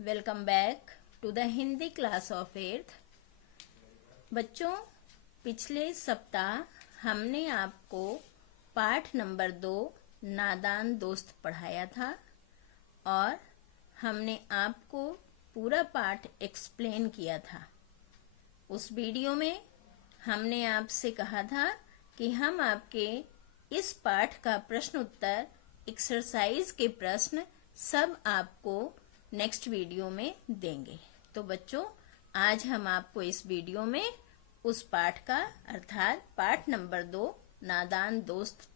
Welcome back to the Hindi class of 8th। बच्चों, पिछले सप्ताह हमने आपको पाठ नंबर 2 नादान दोस्त पढ़ाया था और हमने आपको पूरा पाठ एक्सप्लेन किया था। उस वीडियो में हमने आपसे कहा था कि हम आपके इस पाठ का प्रश्न उत्तर, एक्सरसाइज के प्रश्न सब आपको नेक्स्ट वीडियो में देंगे। तो बच्चों, आज हम आपको इस वीडियो में उस पाठ का अर्थात पाठ नंबर 2 नादान दोस्त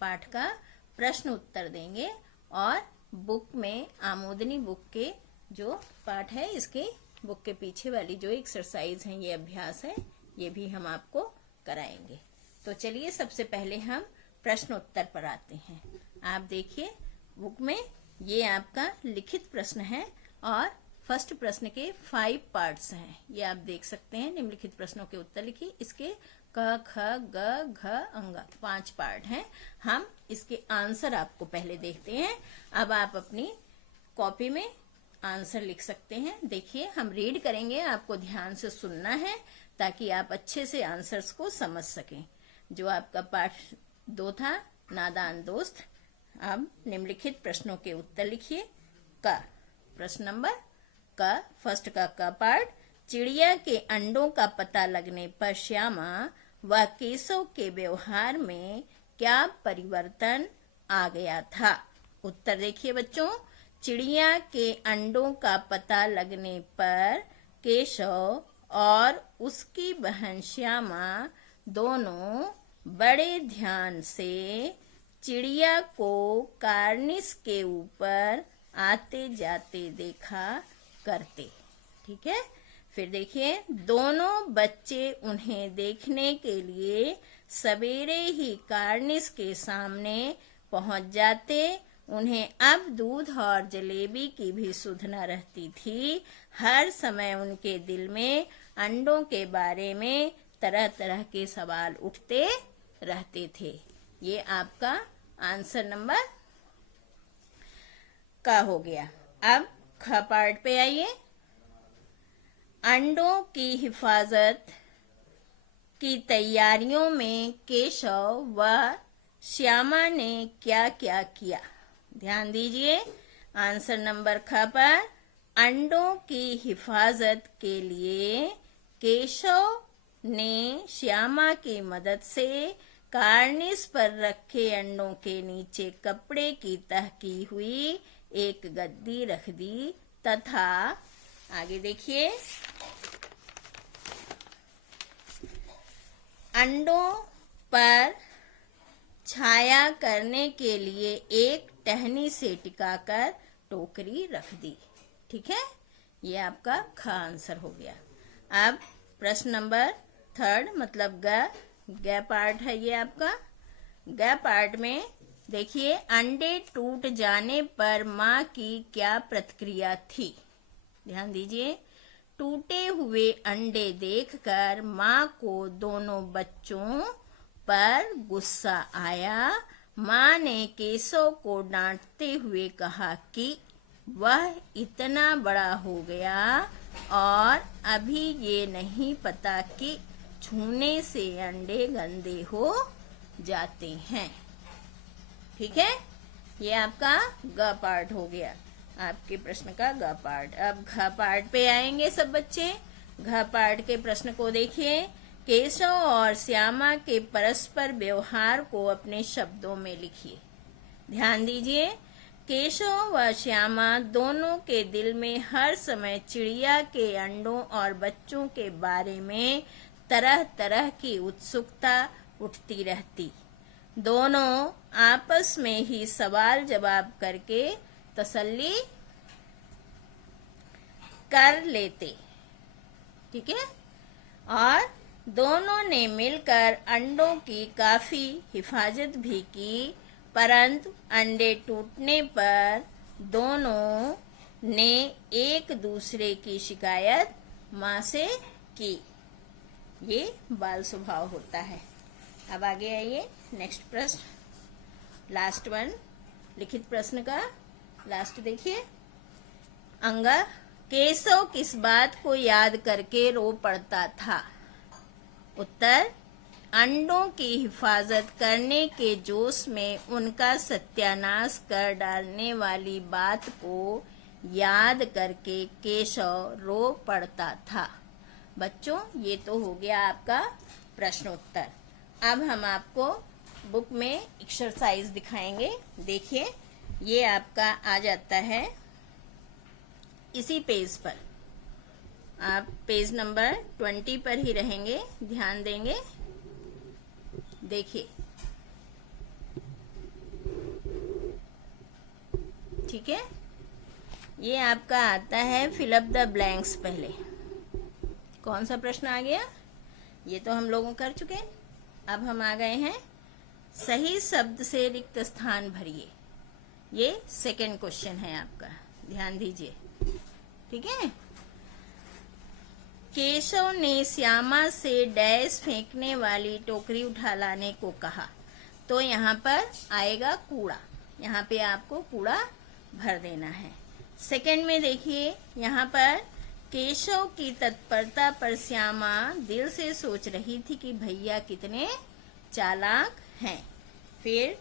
पाठ का प्रश्न उत्तर देंगे और बुक में आमोदनी बुक के जो पाठ है, इसके बुक के पीछे वाली जो एक्सरसाइज है, ये अभ्यास है, ये भी हम आपको कराएंगे। तो चलिए सबसे पहले हम प्रश्न उत्तर पर आते हैं। आप देखिए बुक में ये आपका लिखित प्रश्न है और फर्स्ट प्रश्न के 5 पार्ट्स हैं। ये आप देख सकते हैं। निम्नलिखित प्रश्नों के उत्तर लिखिए। इसके क, ख, ग, घ, अंग 5 पार्ट हैं। हम इसके आंसर आपको पहले देखते हैं। अब आप अपनी कॉपी में आंसर लिख सकते हैं। देखिए, हम रीड करेंगे, आपको ध्यान से सुनना है ताकि आप अच्छे से आंसर्स को समझ सकें। जो आपका पाठ 2 था नादान दोस्त। अब निम्नलिखित प्रश्नों के उत्तर लिखिए। क, प्रश्न नंबर क, फर्स्ट का क पार्ट। चिड़िया के अंडों का पता लगने पर श्यामा व केशव के व्यवहार में क्या परिवर्तन आ गया था? उत्तर देखिए बच्चों। चिड़िया के अंडों का पता लगने पर केशव और उसकी बहन श्यामा दोनों बड़े ध्यान से चिड़िया को कार्निस के ऊपर आते जाते देखा करते। ठीक है, फिर देखिए, दोनों बच्चे उन्हें देखने के लिए सवेरे ही कार्निस के सामने पहुंच जाते। उन्हें अब दूध और जलेबी की भी सुध न रहती थी। हर समय उनके दिल में अंडों के बारे में तरह तरह के सवाल उठते रहते थे। ये आपका आंसर नंबर का हो गया। अब ख पार्ट पे आइए। अंडों की हिफाजत की तैयारियों में केशव व श्यामा ने क्या क्या किया? ध्यान दीजिए। आंसर नंबर ख पर अंडों की हिफाजत के लिए केशव ने श्यामा की मदद से कार्निस पर रखे अंडों के नीचे कपड़े की तह की हुई एक गद्दी रख दी तथा आगे देखिए, अंडों पर छाया करने के लिए एक टहनी से टिकाकर टोकरी रख दी। ठीक है, ये आपका ख आंसर हो गया। अब प्रश्न नंबर 3 मतलब ग पार्ट है ये आपका। ग पार्ट में देखिए, अंडे टूट जाने पर माँ की क्या प्रतिक्रिया थी? ध्यान दीजिए। टूटे हुए अंडे देखकर माँ को दोनों बच्चों पर गुस्सा आया। माँ ने केशव को डांटते हुए कहा कि वह इतना बड़ा हो गया और अभी ये नहीं पता कि छूने से अंडे गंदे हो जाते हैं। ठीक है, ये आपका ग पार्ट हो गया, आपके प्रश्न का ग पार्ट। अब घ पार्ट पे आएंगे सब बच्चे। घ पार्ट के प्रश्न को देखिए। केशव और श्यामा के परस्पर व्यवहार को अपने शब्दों में लिखिए। ध्यान दीजिए। केशव व श्यामा दोनों के दिल में हर समय चिड़िया के अंडों और बच्चों के बारे में तरह तरह की उत्सुकता उठती रहती। दोनों आपस में ही सवाल जवाब करके तसल्ली कर लेते। ठीक है, और दोनों ने मिलकर अंडों की काफी हिफाजत भी की, परंतु अंडे टूटने पर दोनों ने एक दूसरे की शिकायत माँ से की। ये बाल स्वभाव होता है। अब आगे आइए, नेक्स्ट प्रश्न, लास्ट वन, लिखित प्रश्न का लास्ट देखिए। अंगा केशव किस बात को याद करके रो पड़ता था? उत्तर, अंडों की हिफाजत करने के जोश में उनका सत्यानाश कर डालने वाली बात को याद करके केशव रो पड़ता था। बच्चों, ये तो हो गया आपका प्रश्न उत्तर। अब हम आपको बुक में एक्सरसाइज दिखाएंगे। देखिए, ये आपका आ जाता है इसी पेज पर। आप पेज नंबर 20 पर ही रहेंगे, ध्यान देंगे। देखिए, ठीक है। ये आपका आता है फिल अप द ब्लैंक्स। पहले कौन सा प्रश्न आ गया? ये तो हम लोगों कर चुके। अब हम आ गए हैं सही शब्द से रिक्त स्थान भरिए। ये सेकंड क्वेश्चन है आपका, ध्यान दीजिए, ठीक है। केशव ने श्यामा से डैश फेंकने वाली टोकरी उठा लाने को कहा। तो यहाँ पर आएगा कूड़ा, यहाँ पे आपको कूड़ा भर देना है। सेकंड में देखिए, यहाँ पर केशव की तत्परता पर श्यामा दिल से सोच रही थी कि भैया कितने चालाक हैं। फिर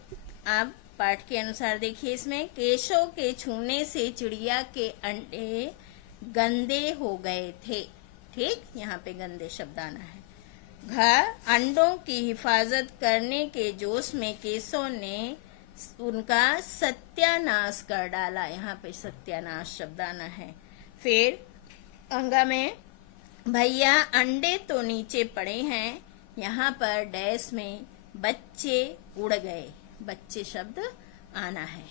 आप पाठ के अनुसार देखिए, इसमें केशव के छूने से चिड़िया के अंडे गंदे हो गए थे। ठीक, यहाँ पे गंदे शब्द आना है। घर अंडों की हिफाजत करने के जोश में केशव ने उनका सत्यानाश कर डाला। यहाँ पे सत्यानाश शब्द आना है। फिर अंगा में भैया अंडे तो नीचे पड़े हैं, यहाँ पर डैश में बच्चे उड़ गए। बच्चे शब्द आना है।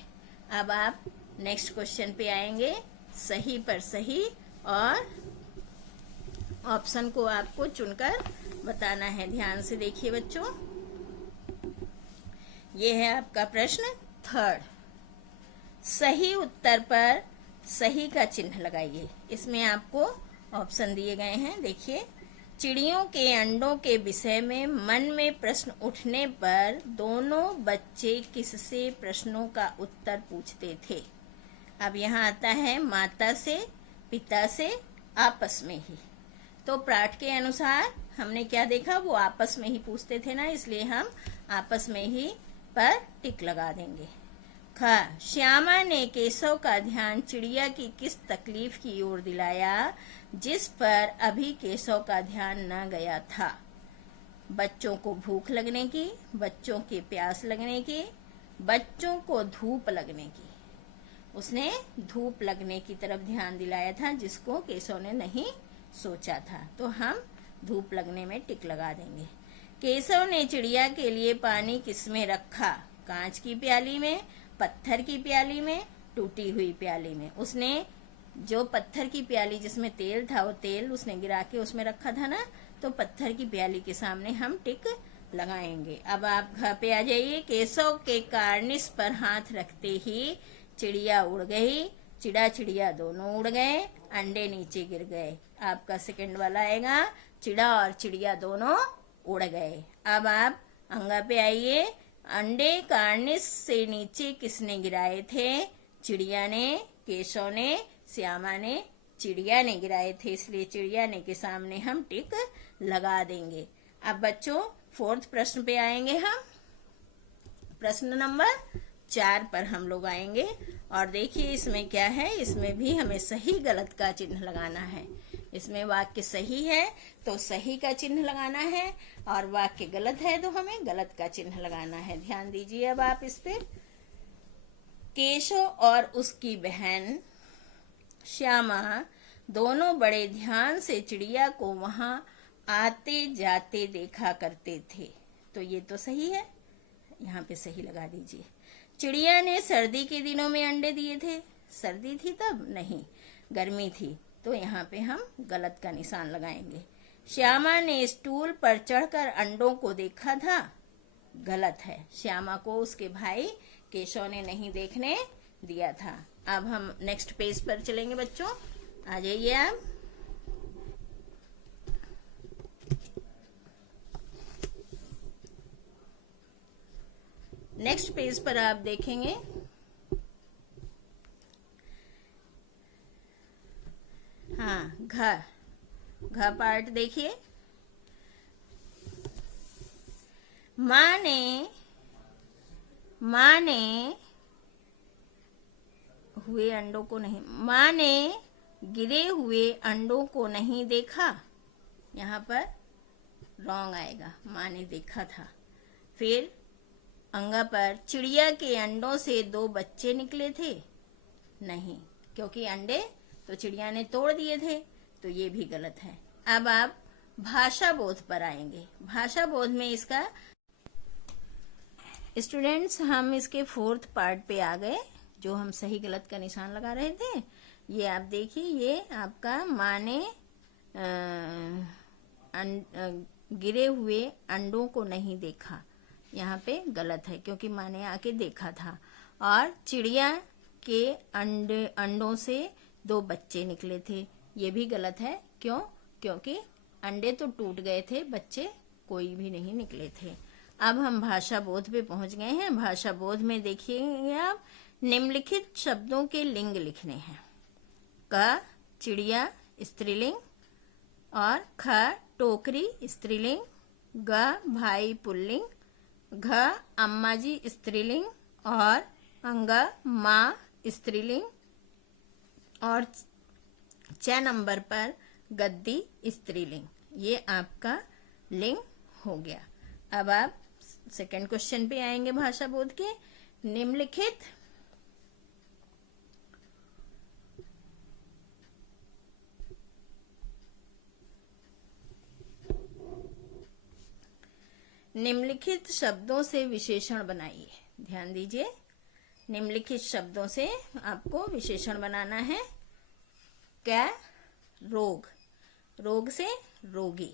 अब आप नेक्स्ट क्वेश्चन पे आएंगे। सही पर सही और ऑप्शन को आपको चुनकर बताना है। ध्यान से देखिए बच्चों, ये है आपका प्रश्न थर्ड। सही उत्तर पर सही का चिन्ह लगाइए। इसमें आपको ऑप्शन दिए गए हैं। देखिए, चिड़ियों के अंडों के विषय में मन में प्रश्न उठने पर दोनों बच्चे किससे प्रश्नों का उत्तर पूछते थे? अब यहाँ आता है माता से, पिता से, आपस में ही। तो पाठ के अनुसार हमने क्या देखा, वो आपस में ही पूछते थे ना, इसलिए हम आपस में ही पर टिक लगा देंगे। ख, श्यामा ने केशव का ध्यान चिड़िया की किस तकलीफ की ओर दिलाया जिस पर अभी केशव का ध्यान न गया था? बच्चों को भूख लगने की, बच्चों के प्यास लगने की, बच्चों को धूप लगने की। उसने धूप लगने की तरफ ध्यान दिलाया था, जिसको केशव ने नहीं सोचा था। तो हम धूप लगने में टिक लगा देंगे। केशव ने चिड़िया के लिए पानी किसमें रखा? कांच की प्याली में, पत्थर की प्याली में, टूटी हुई प्याली में। उसने जो पत्थर की प्याली जिसमें तेल था, वो तेल उसने गिरा के उसमें रखा था ना, तो पत्थर की प्याली के सामने हम टिक लगाएंगे। अब आप घर पे आ जाइए। केशव के कार्निस पर हाथ रखते ही चिड़िया उड़ गई, चिड़ा चिड़िया दोनों उड़ गए, अंडे नीचे गिर गए। आपका सेकंड वाला आएगा, चिड़ा और चिड़िया दोनों उड़ गए। अब आप अंगा पे आइए। अंडे कार्निस से नीचे किसने गिराए थे? चिड़िया ने, केशव ने, श्यामा ने। चिड़िया ने गिराए थे, इसलिए चिड़िया ने के सामने हम टिक लगा देंगे। अब बच्चों फोर्थ प्रश्न पे आएंगे हम। प्रश्न नंबर 4 पर हम लोग आएंगे और देखिए इसमें क्या है। इसमें भी हमें सही गलत का चिन्ह लगाना है। इसमें वाक्य सही है तो सही का चिन्ह लगाना है, और वाक्य गलत है तो हमें गलत का चिन्ह लगाना है। ध्यान दीजिए अब आप इस पे। केशव और उसकी बहन श्यामा दोनों बड़े ध्यान से चिड़िया को वहां आते जाते देखा करते थे। तो ये तो सही है, यहाँ पे सही लगा दीजिए। चिड़िया ने सर्दी के दिनों में अंडे दिए थे। सर्दी थी तब? नहीं, गर्मी थी, तो यहाँ पे हम गलत का निशान लगाएंगे। श्यामा ने स्टूल पर चढ़कर अंडों को देखा था। गलत है, श्यामा को उसके भाई केशव ने नहीं देखने दिया था। अब हम नेक्स्ट पेज पर चलेंगे बच्चों, आ जाइए आप। नेक्स्ट पेज पर आप देखेंगे हाँ, घ पार्ट देखिए। माँ ने हुए अंडों को नहीं, माँ ने गिरे हुए अंडों को नहीं देखा। यहाँ पर रॉन्ग आएगा, माँ ने देखा था। फिर अंगा पर चिड़िया के अंडों से 2 बच्चे निकले थे। नहीं, क्योंकि अंडे तो चिड़िया ने तोड़ दिए थे, तो ये भी गलत है। अब आप भाषा बोध पर आएंगे। भाषा बोध में इसका स्टूडेंट्स हम इसके 4th पार्ट पे आ गए, जो हम सही गलत का निशान लगा रहे थे। ये आप देखिए, ये आपका माँ ने गिरे हुए अंडों को नहीं देखा, यहाँ पे गलत है क्योंकि माँ ने आके देखा था। और चिड़िया के अंडों से 2 बच्चे निकले थे, ये भी गलत है। क्यों? क्योंकि अंडे तो टूट गए थे, बच्चे कोई भी नहीं निकले थे। अब हम भाषा बोध पे पहुंच गए हैं। भाषा बोध में देखिए आप, निम्नलिखित शब्दों के लिंग लिखने हैं। क चिड़िया स्त्रीलिंग, और ख टोकरी स्त्रीलिंग, ग भाई पुल्लिंग, घ अम्मा जी स्त्रीलिंग, और अंगा माँ स्त्रीलिंग, और 6 नंबर पर गद्दी स्त्रीलिंग। ये आपका लिंग हो गया। अब आप सेकंड क्वेश्चन पे आएंगे भाषा बोध के। निम्नलिखित शब्दों से विशेषण बनाइए। ध्यान दीजिए, निम्नलिखित शब्दों से आपको विशेषण बनाना है। क्या? रोग, रोग से रोगी।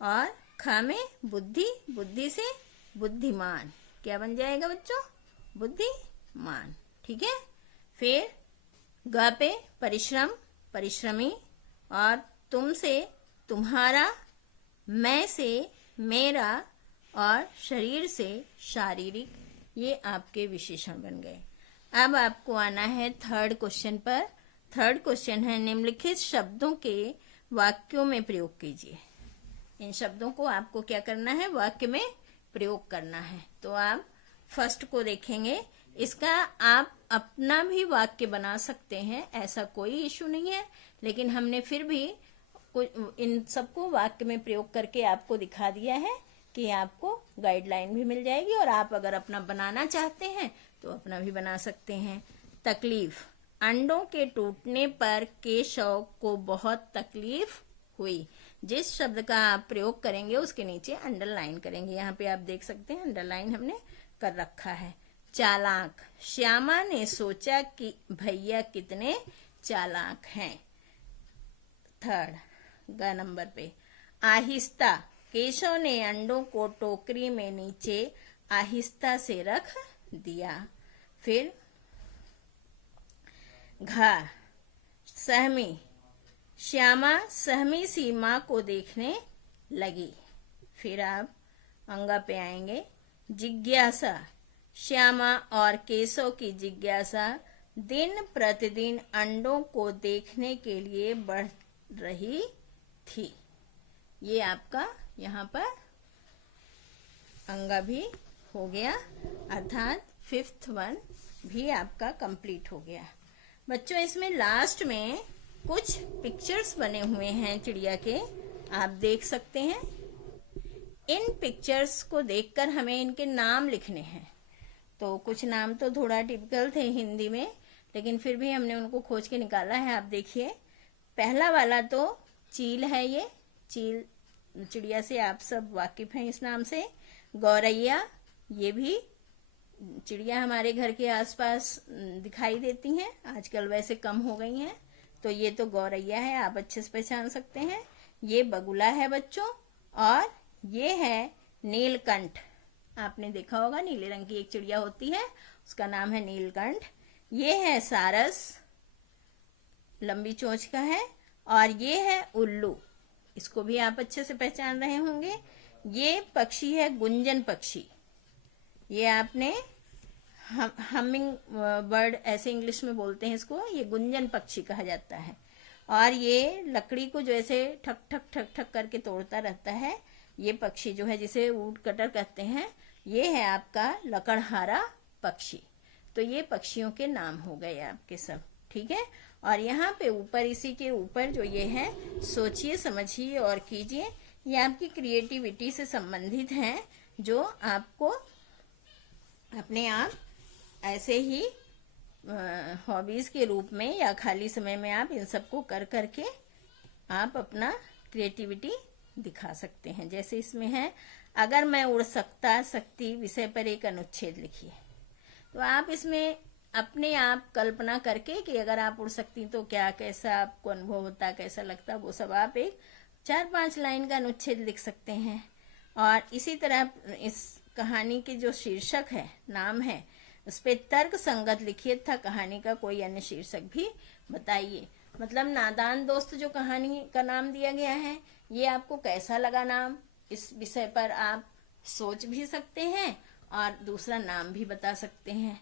और ख में बुद्धि, बुद्धि से बुद्धिमान। क्या बन जाएगा बच्चों? बुद्धिमान। ठीक है। फिर ग पे परिश्रम, परिश्रमी, और तुम से तुम्हारा, मैं से मेरा, और शरीर से शारीरिक। ये आपके विशेषण बन गए। अब आपको आना है 3rd क्वेश्चन पर। 3rd क्वेश्चन है, निम्नलिखित शब्दों के वाक्यों में प्रयोग कीजिए। इन शब्दों को आपको क्या करना है? वाक्य में प्रयोग करना है। तो आप फर्स्ट को देखेंगे। इसका आप अपना भी वाक्य बना सकते हैं, ऐसा कोई इशू नहीं है, लेकिन हमने फिर भी इन सबको वाक्य में प्रयोग करके आपको दिखा दिया है कि आपको गाइडलाइन भी मिल जाएगी, और आप अगर अपना बनाना चाहते हैं तो अपना भी बना सकते हैं। तकलीफ, अंडों के टूटने पर केशव को बहुत तकलीफ हुई। जिस शब्द का आप प्रयोग करेंगे उसके नीचे अंडरलाइन करेंगे। यहाँ पे आप देख सकते हैं अंडरलाइन हमने कर रखा है। चालाक, श्यामा ने सोचा कि भैया कितने चालाक हैं। 3rd ग नंबर पे। आहिस्ता, केशव ने अंडों को टोकरी में नीचे आहिस्ता से रख दिया। फिर घ सहमी, श्यामा सहमी सी माँ को देखने लगी। फिर आप अंगा पे आएंगे। जिज्ञासा, श्यामा और केशव की जिज्ञासा दिन प्रतिदिन अंडों को देखने के लिए बढ़ रही थी। ये आपका यहाँ पर अंगा भी हो गया, अर्थात 5th वन भी आपका कंप्लीट हो गया। बच्चों, इसमें लास्ट में कुछ पिक्चर्स बने हुए हैं चिड़िया के, आप देख सकते हैं। इन पिक्चर्स को देखकर हमें इनके नाम लिखने हैं। तो कुछ नाम तो थोड़ा टिपिकल थे हिंदी में, लेकिन फिर भी हमने उनको खोज के निकाला है। आप देखिए, पहला वाला तो चील है। ये चील चिड़िया से आप सब वाकिफ हैं इस नाम से। गौरैया, ये भी चिड़िया हमारे घर के आसपास दिखाई देती हैं, आजकल वैसे कम हो गई हैं, तो ये तो गौरैया है, आप अच्छे से पहचान सकते हैं। ये बगुला है बच्चों, और ये है नीलकंठ। आपने देखा होगा, नीले रंग की एक चिड़िया होती है, उसका नाम है नीलकंठ। ये है सारस, लंबी चोंच का है। और ये है उल्लू, इसको भी आप अच्छे से पहचान रहे होंगे। ये पक्षी है गुंजन पक्षी। ये आपने हमिंग बर्ड ऐसे इंग्लिश में बोलते हैं इसको, ये गुंजन पक्षी कहा जाता है। और ये लकड़ी को जैसे ठक ठक ठक ठक करके तोड़ता रहता है। ये पक्षी जो है जिसे वुड कटर कहते हैं, ये है आपका लकड़हारा पक्षी। तो ये पक्षियों के नाम हो गए आपके सब, ठीक है। और यहाँ पे ऊपर, इसी के ऊपर जो ये है, सोचिए समझिए और कीजिए, ये आपकी क्रिएटिविटी से संबंधित हैं, जो आपको अपने आप ऐसे ही हॉबीज के रूप में या खाली समय में आप इन सबको कर करके आप अपना क्रिएटिविटी दिखा सकते हैं। जैसे इसमें है, अगर मैं उड़ सकती विषय पर एक अनुच्छेद लिखिए। तो आप इसमें अपने आप कल्पना करके कि अगर आप उड़ सकती तो क्या, कैसा आपको अनुभव होता, कैसा लगता, वो सब आप एक 4-5 लाइन का अनुच्छेद लिख सकते हैं। और इसी तरह इस कहानी के जो शीर्षक है, नाम है, उस पे तर्क संगत लिखिए तथा कहानी का कोई अन्य शीर्षक भी बताइए। मतलब नादान दोस्त जो कहानी का नाम दिया गया है, ये आपको कैसा लगा नाम, इस विषय पर आप सोच भी सकते हैं और दूसरा नाम भी बता सकते हैं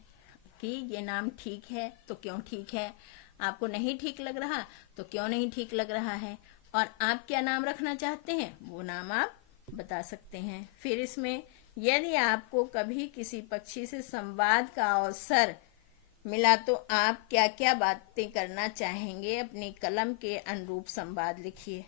कि ये नाम ठीक है तो क्यों ठीक है, आपको नहीं ठीक लग रहा तो क्यों नहीं ठीक लग रहा है, और आप क्या नाम रखना चाहते हैं वो नाम आप बता सकते हैं। फिर इसमें यदि आपको कभी किसी पक्षी से संवाद का अवसर मिला तो आप क्या क्या बातें करना चाहेंगे, अपनी कलम के अनुरूप संवाद लिखिए।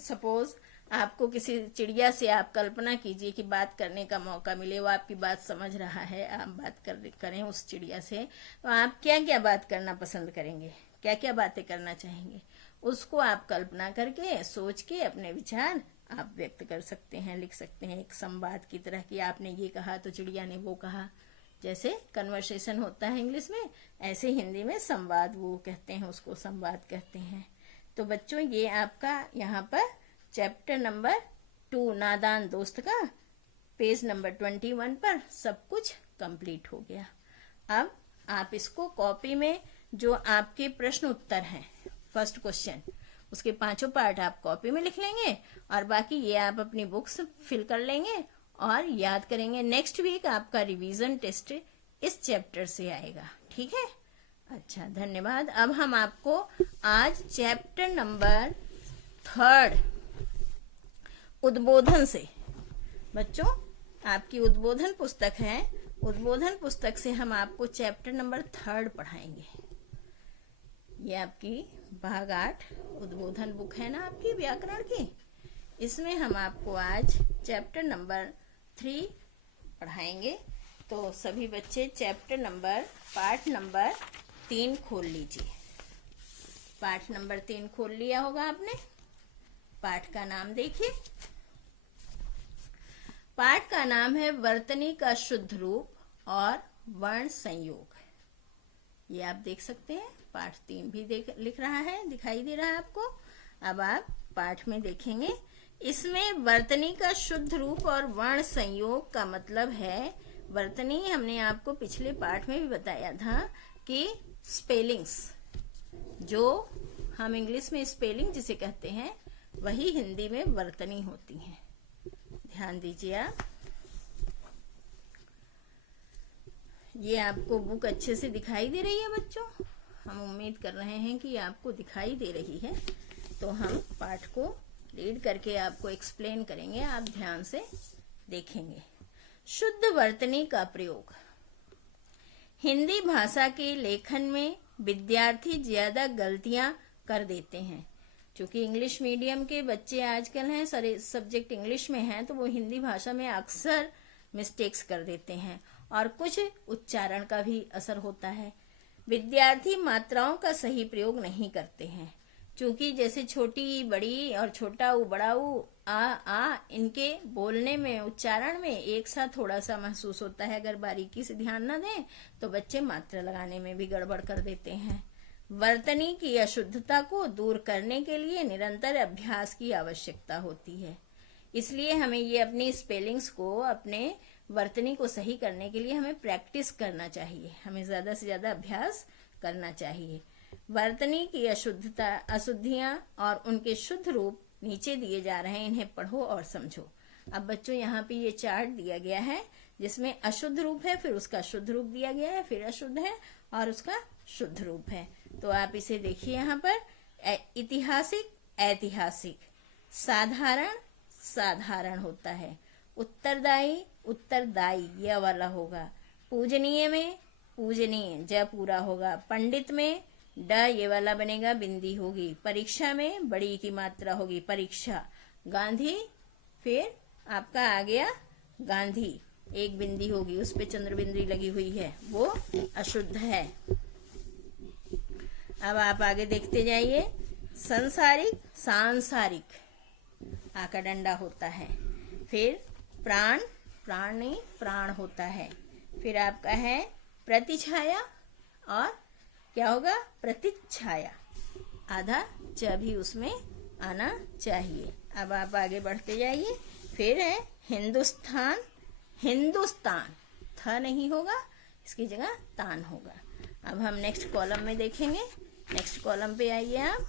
सपोज आपको किसी चिड़िया से, आप कल्पना कीजिए कि बात करने का मौका मिले, वो आपकी बात समझ रहा है, आप बात करें उस चिड़िया से, तो आप क्या क्या बात करना पसंद करेंगे, क्या क्या बातें करना चाहेंगे, उसको आप कल्पना करके, सोच के अपने विचार आप व्यक्त कर सकते हैं, लिख सकते हैं, एक संवाद की तरह कि आपने ये कहा तो चिड़िया ने वो कहा। जैसे कन्वर्सेशन होता है इंग्लिश में, ऐसे हिंदी में संवाद वो कहते हैं, उसको संवाद कहते हैं। तो बच्चों, ये आपका यहाँ पर चैप्टर नंबर 2 नादान दोस्त का पेज नंबर 21 पर सब कुछ कंप्लीट हो गया। अब आप इसको कॉपी में, जो आपके प्रश्न उत्तर हैं, फर्स्ट क्वेश्चन, उसके 5 पार्ट आप कॉपी में लिख लेंगे और बाकी ये आप अपनी बुक्स फिल कर लेंगे और याद करेंगे। नेक्स्ट वीक आपका रिवीजन टेस्ट इस चैप्टर से आएगा, ठीक है। अच्छा, धन्यवाद। अब हम आपको आज चैप्टर नंबर 3 उद्बोधन से, बच्चों आपकी उद्बोधन पुस्तक है, उद्बोधन पुस्तक से हम आपको चैप्टर नंबर 3 पढ़ाएंगे। ये आपकी भाग 8 उद्बोधन बुक है ना आपकी व्याकरण की, इसमें हम आपको आज चैप्टर नंबर 3 पढ़ाएंगे। तो सभी बच्चे चैप्टर नंबर, पाठ नंबर 3 खोल लीजिए। पाठ नंबर 3 खोल लिया होगा आपने। पाठ का नाम देखिए। पाठ का नाम है वर्तनी का शुद्ध रूप और वर्ण संयोग। ये आप देख सकते हैं, पाठ 3 भी लिख रहा है, दिखाई दे रहा है आपको। अब आप पाठ में देखेंगे, इसमें वर्तनी का शुद्ध रूप और वर्ण संयोग का मतलब है, वर्तनी हमने आपको पिछले पाठ में भी बताया था कि स्पेलिंग्स, जो हम इंग्लिश में स्पेलिंग जिसे कहते हैं, वही हिंदी में वर्तनी होती हैं। ध्यान दीजिए आप। ये आपको बुक अच्छे से दिखाई दे रही है बच्चों? हम उम्मीद कर रहे हैं कि आपको दिखाई दे रही है। तो हम पाठ को रीड करके आपको एक्सप्लेन करेंगे, आप ध्यान से देखेंगे। शुद्ध वर्तनी का प्रयोग। हिंदी भाषा के लेखन में विद्यार्थी ज्यादा गलतियां कर देते हैं। क्योंकि इंग्लिश मीडियम के बच्चे आजकल हैं, सारे सब्जेक्ट इंग्लिश में हैं, तो वो हिंदी भाषा में अक्सर मिस्टेक्स कर देते हैं और कुछ उच्चारण का भी असर होता है। विद्यार्थी मात्राओं का सही प्रयोग नहीं करते हैं, क्योंकि जैसे छोटी बड़ी और छोटा ऊ बड़ा ऊ आ इनके बोलने में, उच्चारण में एक साथ थोड़ा सा महसूस होता है। अगर बारीकी से ध्यान न दें तो बच्चे मात्रा लगाने में भी गड़बड़ कर देते हैं। वर्तनी की अशुद्धता को दूर करने के लिए निरंतर अभ्यास की आवश्यकता होती है। इसलिए हमें ये अपनी स्पेलिंग्स को, अपने वर्तनी को सही करने के लिए हमें प्रैक्टिस करना चाहिए, हमें ज्यादा से ज्यादा अभ्यास करना चाहिए। वर्तनी की अशुद्धियां और उनके शुद्ध रूप नीचे दिए जा रहे हैं, इन्हें पढ़ो और समझो। अब बच्चों, यहाँ पे ये चार्ट दिया गया है जिसमें अशुद्ध रूप है, फिर उसका शुद्ध रूप दिया गया है, फिर अशुद्ध है और उसका शुद्ध रूप है। तो आप इसे देखिए यहाँ पर, ऐतिहासिक, ऐतिहासिक, साधारण, साधारण होता है, उत्तरदायी, उत्तरदायी यह वाला होगा, पूजनीय में पूजनीय ज पूरा होगा, पंडित में ड ये वाला बनेगा, बिंदी होगी, परीक्षा में बड़ी की मात्रा होगी, परीक्षा, गांधी, फिर आपका आ गया गांधी, एक बिंदी होगी, उस पे चंद्र बिंदी लगी हुई है, वो अशुद्ध है। अब आप आगे देखते जाइए, संसारिक, सांसारिक, आ का डंडा होता है, फिर प्राण, प्राण नहीं प्राण होता है, फिर आपका है प्रतिछाया, और क्या होगा प्रतिच्छाया, आधा च भी उसमें आना चाहिए। अब आप आगे बढ़ते जाइए, फिर है हिंदुस्तान, हिंदुस्तान, थ नहीं होगा, इसकी जगह तान होगा। अब हम नेक्स्ट कॉलम में देखेंगे, नेक्स्ट कॉलम पे आइए आप,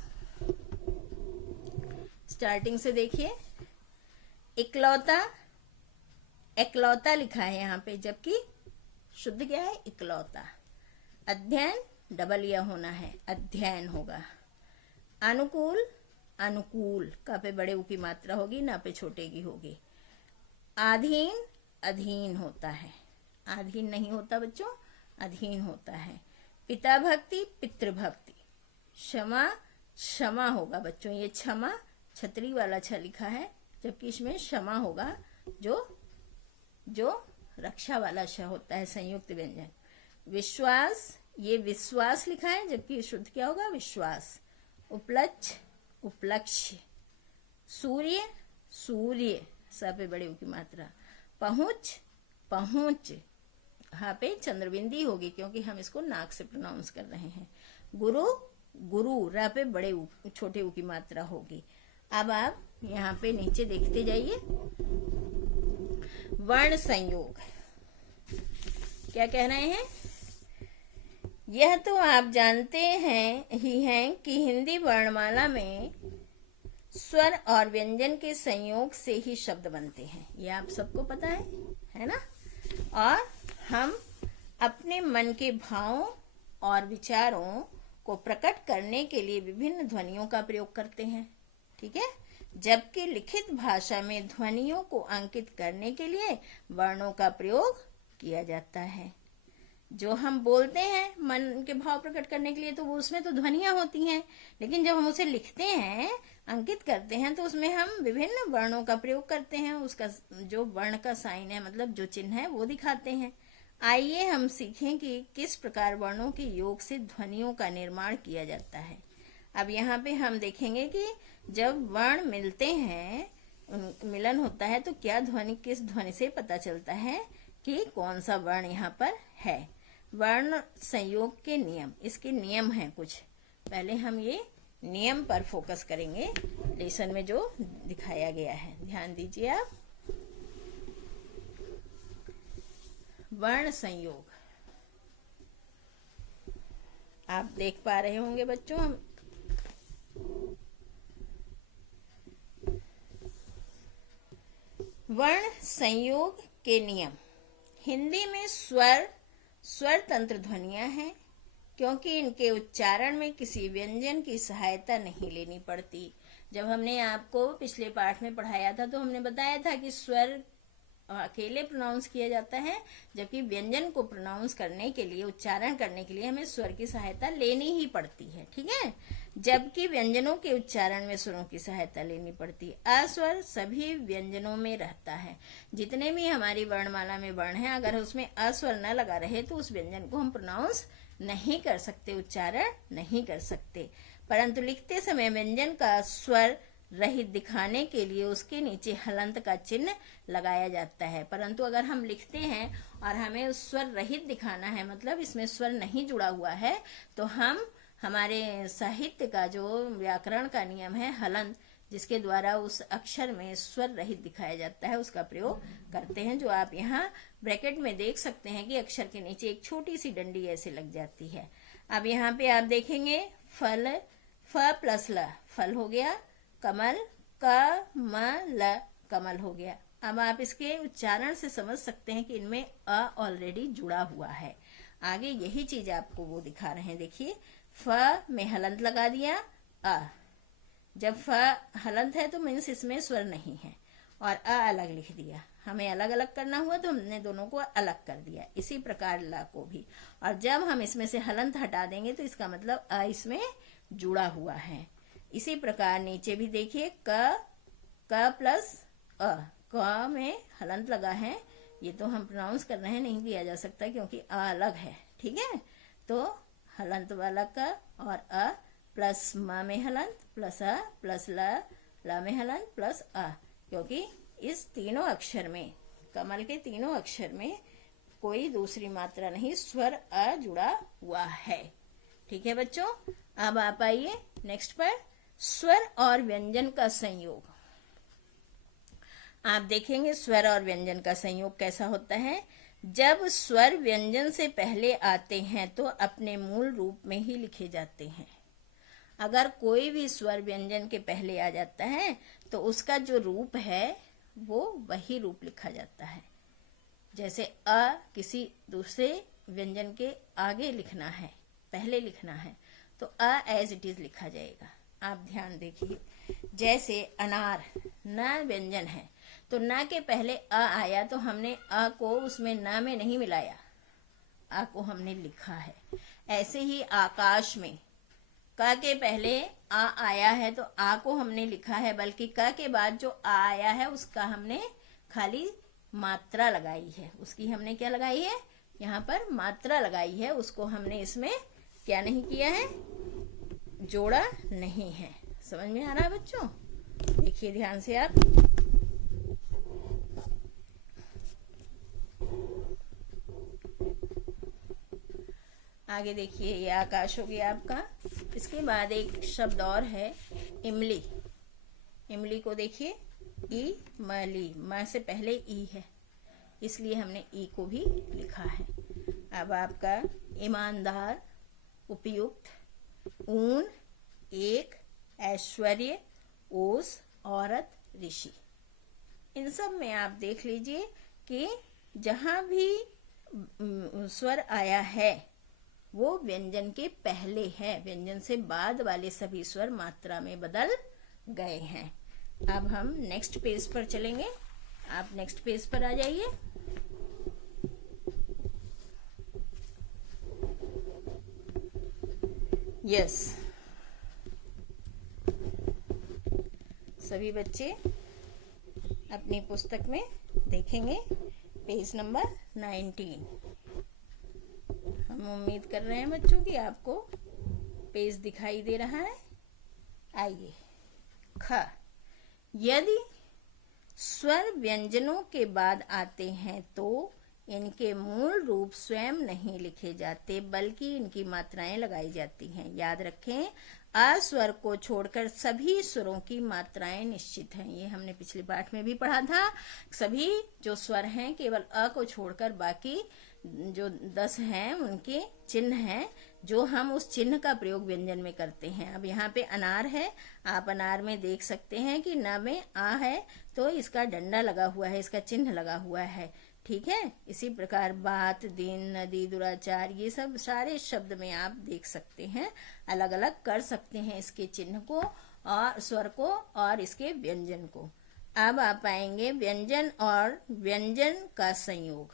स्टार्टिंग से देखिए, इकलौता, एकलौता लिखा है यहाँ पे, जबकि शुद्ध क्या है इकलौता। अध्ययन डबल यह होना है, अध्ययन होगा। अनुकूल, अनुकूल, का पे बड़े ऊ की मात्रा होगी, ना पे छोटे की होगी। आधीन, अधीन होता है, आधीन नहीं होता बच्चों, अधीन होता है। पिता भक्ति, पितृभक्ति। क्षमा, क्षमा होगा बच्चों, ये क्षमा छतरी वाला छ लिखा है, जबकि इसमें क्षमा होगा, जो रक्षा वाला श होता है, संयुक्त व्यंजन। विश्वास, ये विश्वास लिखा है, जबकि शुद्ध क्या होगा विश्वास। उपलक्ष, उपलक्ष्य। सूर्य, सूर्य, स पे बड़े ऊ की मात्रा। पहुंच, पहुंच, यहाँ पे चंद्रबिंदी होगी, क्योंकि हम इसको नाक से प्रोनाउंस कर रहे हैं। गुरु, गुरु, र पे बड़े ऊ छोटे ऊ की मात्रा होगी। अब आप यहाँ पे नीचे देखते जाइए, वर्ण संयोग, क्या कह रहे हैं, यह तो आप जानते हैं ही हैं कि हिंदी वर्णमाला में स्वर और व्यंजन के संयोग से ही शब्द बनते हैं, ये आप सबको पता है ना। और हम अपने मन के भावों और विचारों को प्रकट करने के लिए विभिन्न ध्वनियों का प्रयोग करते हैं, ठीक है, जबकि लिखित भाषा में ध्वनियों को अंकित करने के लिए वर्णों का प्रयोग किया जाता है। जो हम बोलते हैं मन के भाव प्रकट करने के लिए, तो वो उसमें तो ध्वनियां होती हैं, लेकिन जब हम उसे लिखते हैं, अंकित करते हैं, तो उसमें हम विभिन्न वर्णों का प्रयोग करते हैं, उसका जो वर्ण का साइन है, मतलब जो चिन्ह है, वो दिखाते हैं। आइए हम सीखें कि किस प्रकार वर्णों के योग से ध्वनियों का निर्माण किया जाता है। अब यहाँ पे हम देखेंगे कि जब वर्ण मिलते हैं, मिलन होता है, तो क्या ध्वनि, किस ध्वनि से पता चलता है कि कौन सा वर्ण यहाँ पर है। वर्ण संयोग के नियम, इसके नियम हैं कुछ, पहले हम ये नियम पर फोकस करेंगे, लेसन में जो दिखाया गया है, ध्यान दीजिए आप। वर्ण संयोग आप देख पा रहे होंगे बच्चों, हम वर्ण संयोग के नियम। हिंदी में स्वर, स्वर तंत्र ध्वनियां हैं, क्योंकि इनके उच्चारण में किसी व्यंजन की सहायता नहीं लेनी पड़ती। जब हमने आपको पिछले पाठ में पढ़ाया था, तो हमने बताया था कि स्वर अकेले प्रोनाउंस किया जाता है, जबकि व्यंजन को प्रोनाउंस करने के लिए, उच्चारण करने के लिए हमें स्वर की सहायता लेनी ही पड़ती है, ठीक है, जबकि व्यंजनों के उच्चारण में स्वरों की सहायता लेनी पड़ती है। अस्वर सभी व्यंजनों में रहता है, जितने भी हमारी वर्णमाला में वर्ण है, अगर उसमें अस्वर न लगा रहे तो उस व्यंजन को हम प्रोनाउंस नहीं कर सकते, उच्चारण नहीं कर सकते। परंतु लिखते समय व्यंजन का स्वर रहित दिखाने के लिए उसके नीचे हलंत का चिन्ह लगाया जाता है। परंतु अगर हम लिखते हैं और हमें उस स्वर रहित दिखाना है, मतलब इसमें स्वर नहीं जुड़ा हुआ है, तो हम हमारे साहित्य का जो व्याकरण का नियम है हलंत, जिसके द्वारा उस अक्षर में स्वर रहित दिखाया जाता है, उसका प्रयोग करते हैं, जो आप यहाँ ब्रैकेट में देख सकते हैं कि अक्षर के नीचे एक छोटी सी डंडी ऐसे लग जाती है। अब यहाँ पे आप देखेंगे फल, फ प्लस ल, फल हो गया। कमल, क म ल, कमल हो गया। अब आप इसके उच्चारण से समझ सकते हैं कि इनमें अ ऑलरेडी जुड़ा हुआ है। आगे यही चीज आपको वो दिखा रहे हैं, देखिए फ में हलंत लगा दिया अ। जब फ हलंत है तो मीन्स इसमें स्वर नहीं है, और अ अलग लिख दिया। हमें अलग अलग करना हुआ तो हमने दोनों को अलग कर दिया। इसी प्रकार ला को भी, और जब हम इसमें से हलंत हटा देंगे तो इसका मतलब अ इसमें जुड़ा हुआ है। इसी प्रकार नीचे भी देखिए क प्लस अ, क में हलंत लगा है। ये तो हम प्रोनाउंस कर रहे हैं, नहीं दिया जा सकता क्योंकि अ अलग है, ठीक है। तो हलंत वाला क और अ प्लस म में हलंत प्लस अ प्लस ला में हलंत प्लस अ, क्योंकि इस तीनों अक्षर में, कमल के तीनों अक्षर में कोई दूसरी मात्रा नहीं, स्वर अ जुड़ा हुआ है। ठीक है बच्चों, अब आप आइए नेक्स्ट पर, स्वर और व्यंजन का संयोग। आप देखेंगे स्वर और व्यंजन का संयोग कैसा होता है। जब स्वर व्यंजन से पहले आते हैं तो अपने मूल रूप में ही लिखे जाते हैं। अगर कोई भी स्वर व्यंजन के पहले आ जाता है तो उसका जो रूप है वो वही रूप लिखा जाता है। जैसे अ किसी दूसरे व्यंजन के आगे लिखना है, पहले लिखना है, तो अ एज इट इज लिखा जाएगा। आप ध्यान देखिए, जैसे अनार न व्यंजन है तो न के पहले अ आया तो हमने अ को उसमें न में नहीं मिलाया, अ को हमने लिखा है। ऐसे ही आकाश में क के पहले आ आया है तो आ को हमने लिखा है, बल्कि क के बाद जो आ आया है उसका हमने खाली मात्रा लगाई है। उसकी हमने क्या लगाई है, यहाँ पर मात्रा लगाई है। उसको हमने इसमें क्या नहीं किया है, जोड़ा नहीं है। समझ में आ रहा है बच्चों? देखिए ध्यान से आप, आगे देखिए, ये आकाश हो गया आपका। इसके बाद एक शब्द और है इमली। इमली को देखिए, ई मली, म से पहले ई है इसलिए हमने ई को भी लिखा है। अब आपका ईमानदार, उपयुक्त, ऊन, एक, ऐश्वर्य, ओस, औरत, ऋषि। इन सब में आप देख लीजिए कि जहां भी स्वर आया है वो व्यंजन के पहले है, व्यंजन से बाद वाले सभी स्वर मात्रा में बदल गए हैं। अब हम नेक्स्ट पेज पर चलेंगे। आप नेक्स्ट पेज पर आ जाइए। यस, सभी बच्चे अपनी पुस्तक में देखेंगे पेज नंबर 19। हम उम्मीद कर रहे हैं बच्चों कि आपको पेज दिखाई दे रहा है। आइए, ख, यदि स्वर व्यंजनों के बाद आते हैं तो इनके मूल रूप स्वयं नहीं लिखे जाते, बल्कि इनकी मात्राएं लगाई जाती हैं। याद रखें, अ स्वर को छोड़कर सभी स्वरों की मात्राएं निश्चित हैं। ये हमने पिछले पाठ में भी पढ़ा था। सभी जो स्वर हैं केवल अ को छोड़कर बाकी जो 10 हैं उनके चिन्ह हैं, जो हम उस चिन्ह का प्रयोग व्यंजन में करते हैं। अब यहाँ पे अनार है, आप अनार में देख सकते हैं कि न में आ है तो इसका डंडा लगा हुआ है, इसका चिन्ह लगा हुआ है। ठीक है, इसी प्रकार बात, दिन, नदी, दुराचार, ये सब सारे शब्द में आप देख सकते हैं, अलग अलग कर सकते हैं इसके चिन्ह को और स्वर को और इसके व्यंजन को। अब आप पाएंगे व्यंजन और व्यंजन का संयोग।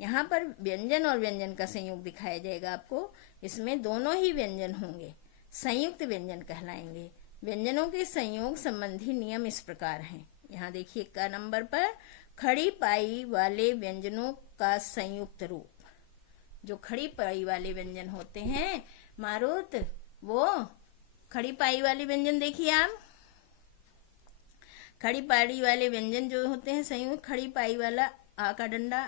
यहाँ पर व्यंजन और व्यंजन का संयोग दिखाया जाएगा आपको। इसमें दोनों ही व्यंजन होंगे, संयुक्त व्यंजन कहलाएंगे। व्यंजनों के संयोग संबंधी नियम इस प्रकार हैं। यहाँ देखिए का नंबर पर, खड़ी पाई वाले व्यंजनों का संयुक्त रूप। जो खड़ी पाई वाले व्यंजन होते हैं मारुत, वो खड़ी पाई वाले व्यंजन देखिए आप, खड़ी पाई वाले व्यंजन जो होते हैं संयुक्त, खड़ी पाई वाला आ का डंडा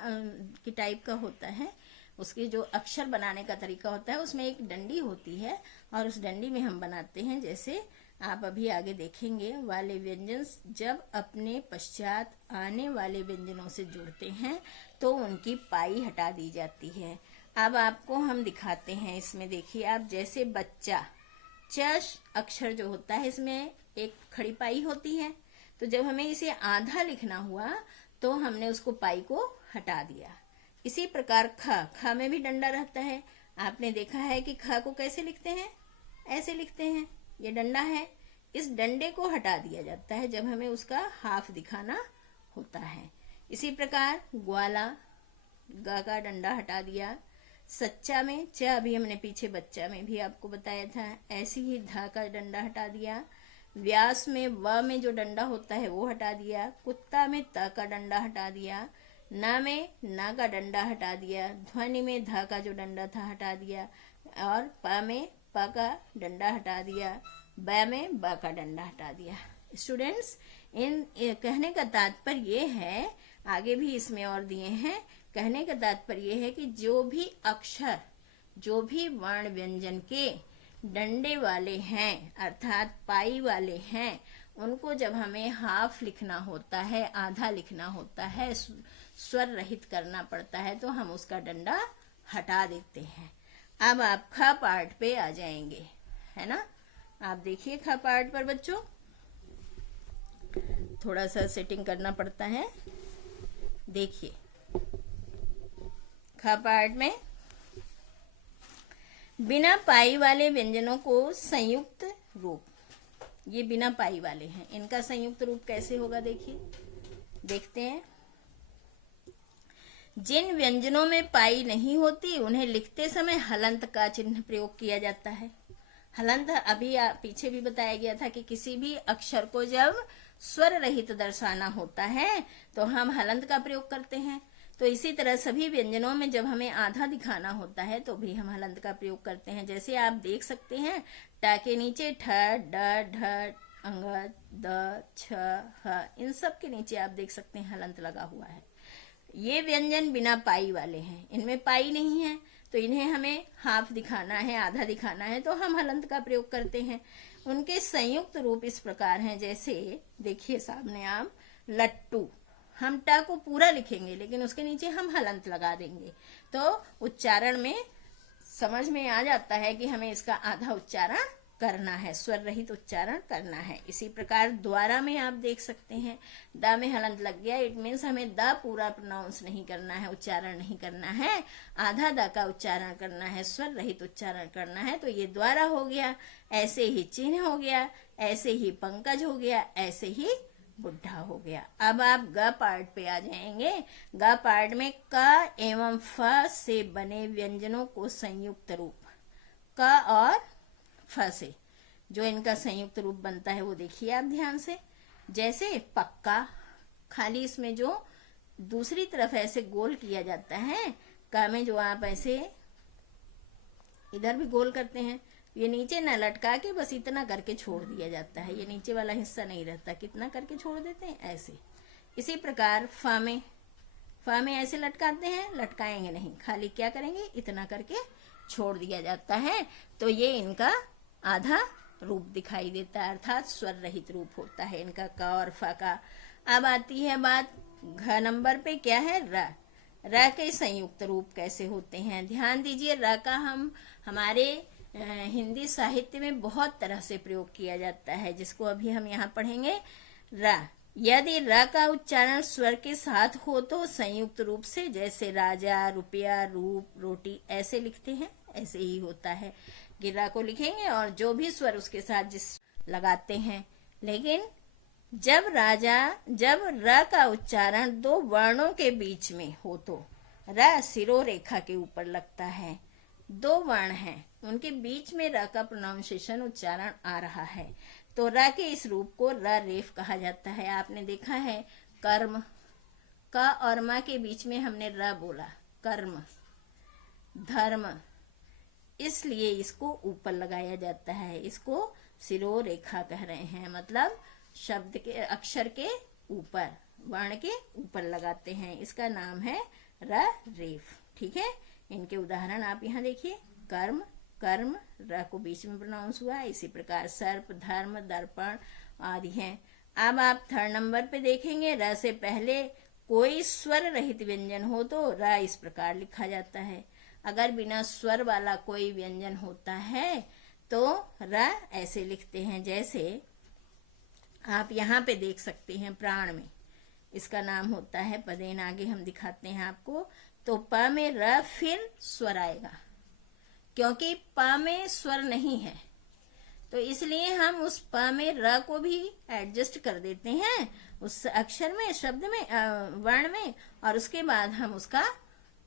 की टाइप का होता है। उसके जो अक्षर बनाने का तरीका होता है उसमें एक डंडी होती है और उस डंडी में हम बनाते हैं। जैसे आप अभी आगे देखेंगे, वाले व्यंजन जब अपने पश्चात आने वाले व्यंजनों से जुड़ते हैं तो उनकी पाई हटा दी जाती है। अब आपको हम दिखाते हैं, इसमें देखिए आप, जैसे बच्चा, च अक्षर जो होता है इसमें एक खड़ी पाई होती है, तो जब हमें इसे आधा लिखना हुआ तो हमने उसको पाई को हटा दिया। इसी प्रकार ख में भी डंडा रहता है, आपने देखा है कि ख को कैसे लिखते हैं, ऐसे लिखते हैं, ये डंडा है, इस डंडे को हटा दिया जाता है जब हमें उसका हाफ दिखाना होता है। इसी प्रकार ग्वाला, ग का डंडा हटा दिया। सच्चा में च, अभी हमने पीछे बच्चा में भी आपको बताया था, ऐसे ही ध का डंडा हटा दिया। व्यास में व में जो डंडा होता है वो हटा दिया। कुत्ता में त का डंडा हटा दिया। न में न का डंडा हटा दिया। ध्वनि में ध का जो डंडा था हटा दिया, और प में प का डंडा हटा दिया। ब में ब का डंडा हटा दिया। स्टूडेंट्स, कहने का तात्पर्य ये है, आगे भी इसमें और दिए हैं, कहने का तात्पर्य है कि जो भी अक्षर, जो भी वर्ण व्यंजन के डंडे वाले हैं अर्थात पाई वाले हैं, उनको जब हमें हाफ लिखना होता है, आधा लिखना होता है, स्वर रहित करना पड़ता है, तो हम उसका डंडा हटा देते हैं। अब आप ख पार्ट पे आ जाएंगे, है ना। आप देखिए ख पार्ट पर बच्चों, थोड़ा सा सेटिंग करना पड़ता है। देखिए ख पार्ट में बिना पाई वाले व्यंजनों को संयुक्त रूप, ये बिना पाई वाले हैं, इनका संयुक्त रूप कैसे होगा देखिए, देखते हैं। जिन व्यंजनों में पाई नहीं होती उन्हें लिखते समय हलंत का चिन्ह प्रयोग किया जाता है। हलंत अभी पीछे भी बताया गया था कि किसी भी अक्षर को जब स्वर रहित दर्शाना होता है तो हम हलंत का प्रयोग करते हैं। तो इसी तरह सभी व्यंजनों में जब हमें आधा दिखाना होता है तो भी हम हलंत का प्रयोग करते हैं। जैसे आप देख सकते हैं, ट के नीचे ठ, ड, ढ, अंग, द, छ, ह, इन सब के नीचे आप देख सकते हैं हलंत लगा हुआ है। ये व्यंजन बिना पाई वाले हैं, इनमें पाई नहीं है, तो इन्हें हमें हाफ दिखाना है, आधा दिखाना है, तो हम हलंत का प्रयोग करते हैं। उनके संयुक्त रूप इस प्रकार हैं, जैसे देखिए सामने आप, लट्टू, हम ट को पूरा लिखेंगे लेकिन उसके नीचे हम हलंत लगा देंगे, तो उच्चारण में समझ में आ जाता है कि हमें इसका आधा उच्चारण करना है, स्वर रहित उच्चारण करना है। इसी प्रकार द्वारा में आप देख सकते हैं, द में हलंत लग गया, इट मीन्स हमें द पूरा प्रोनाउंस नहीं करना है, उच्चारण नहीं करना है, आधा द का उच्चारण करना है, स्वर रहित उच्चारण करना है, तो ये द्वारा हो गया। ऐसे ही चिन्ह हो गया, ऐसे ही पंकज हो गया, ऐसे ही बुढ़ा हो गया। अब आप ग पार्ट पे आ जाएंगे। ग पार्ट में क एवं फ से बने व्यंजनों को संयुक्त रूप, क और फ से जो इनका संयुक्त रूप बनता है वो देखिए आप ध्यान से। जैसे पक्का, खाली इसमें जो दूसरी तरफ ऐसे गोल किया जाता है, क में जो आप ऐसे इधर भी गोल करते हैं, ये नीचे न लटका के बस इतना करके छोड़ दिया जाता है, ये नीचे वाला हिस्सा नहीं रहता, कितना करके छोड़ देते हैं ऐसे। इसी प्रकार फ में ऐसे लटकाते हैं, लटकाएंगे नहीं, खाली क्या करेंगे, इतना करके छोड़ दिया जाता है, तो ये इनका आधा रूप दिखाई देता है, अर्थात स्वर रहित रूप होता है इनका क और फ का। अब आती है बात घ नंबर पे, क्या है, र के संयुक्त रूप कैसे होते हैं। ध्यान दीजिए, र का हमारे हिंदी साहित्य में बहुत तरह से प्रयोग किया जाता है, जिसको अभी हम यहाँ पढ़ेंगे। र, यदि र का उच्चारण स्वर के साथ हो तो संयुक्त रूप से, जैसे राजा, रुपया, रूप, रोटी ऐसे लिखते हैं, ऐसे ही होता है। गिर्रा को लिखेंगे और जो भी स्वर उसके साथ जिस लगाते हैं। लेकिन जब र का उच्चारण दो वर्णों के बीच में हो तो र सिरो रेखा के ऊपर लगता है, दो वर्ण हैं उनके बीच में र का प्रोनाउंसिएशन उच्चारण आ रहा है, तो र के इस रूप को र रेफ कहा जाता है। आपने देखा है कर्म, क और म के बीच में हमने र बोला, कर्म, धर्म, इसलिए इसको ऊपर लगाया जाता है, इसको सिरो रेखा कह रहे हैं, मतलब शब्द के अक्षर के ऊपर, वर्ण के ऊपर लगाते हैं, इसका नाम है र रेफ। ठीक है, इनके उदाहरण आप यहाँ देखिए, कर्म, कर्म, र को बीच में प्रोनाउंस हुआ, इसी प्रकार सर्प, धर्म, दर्पण आदि हैं। अब आप थर्ड नंबर पे देखेंगे, र से पहले कोई स्वर रहित व्यंजन हो तो र इस प्रकार लिखा जाता है। अगर बिना स्वर वाला कोई व्यंजन होता है तो र ऐसे लिखते हैं, जैसे आप यहाँ पे देख सकते हैं प्राण में, इसका नाम होता है पदेन, आगे हम दिखाते हैं आपको। तो प में र फिर स्वर आएगा, क्योंकि प में स्वर नहीं है, तो इसलिए हम उस प में र को भी एडजस्ट कर देते हैं उस अक्षर में, शब्द में, वर्ण में, और उसके बाद हम उसका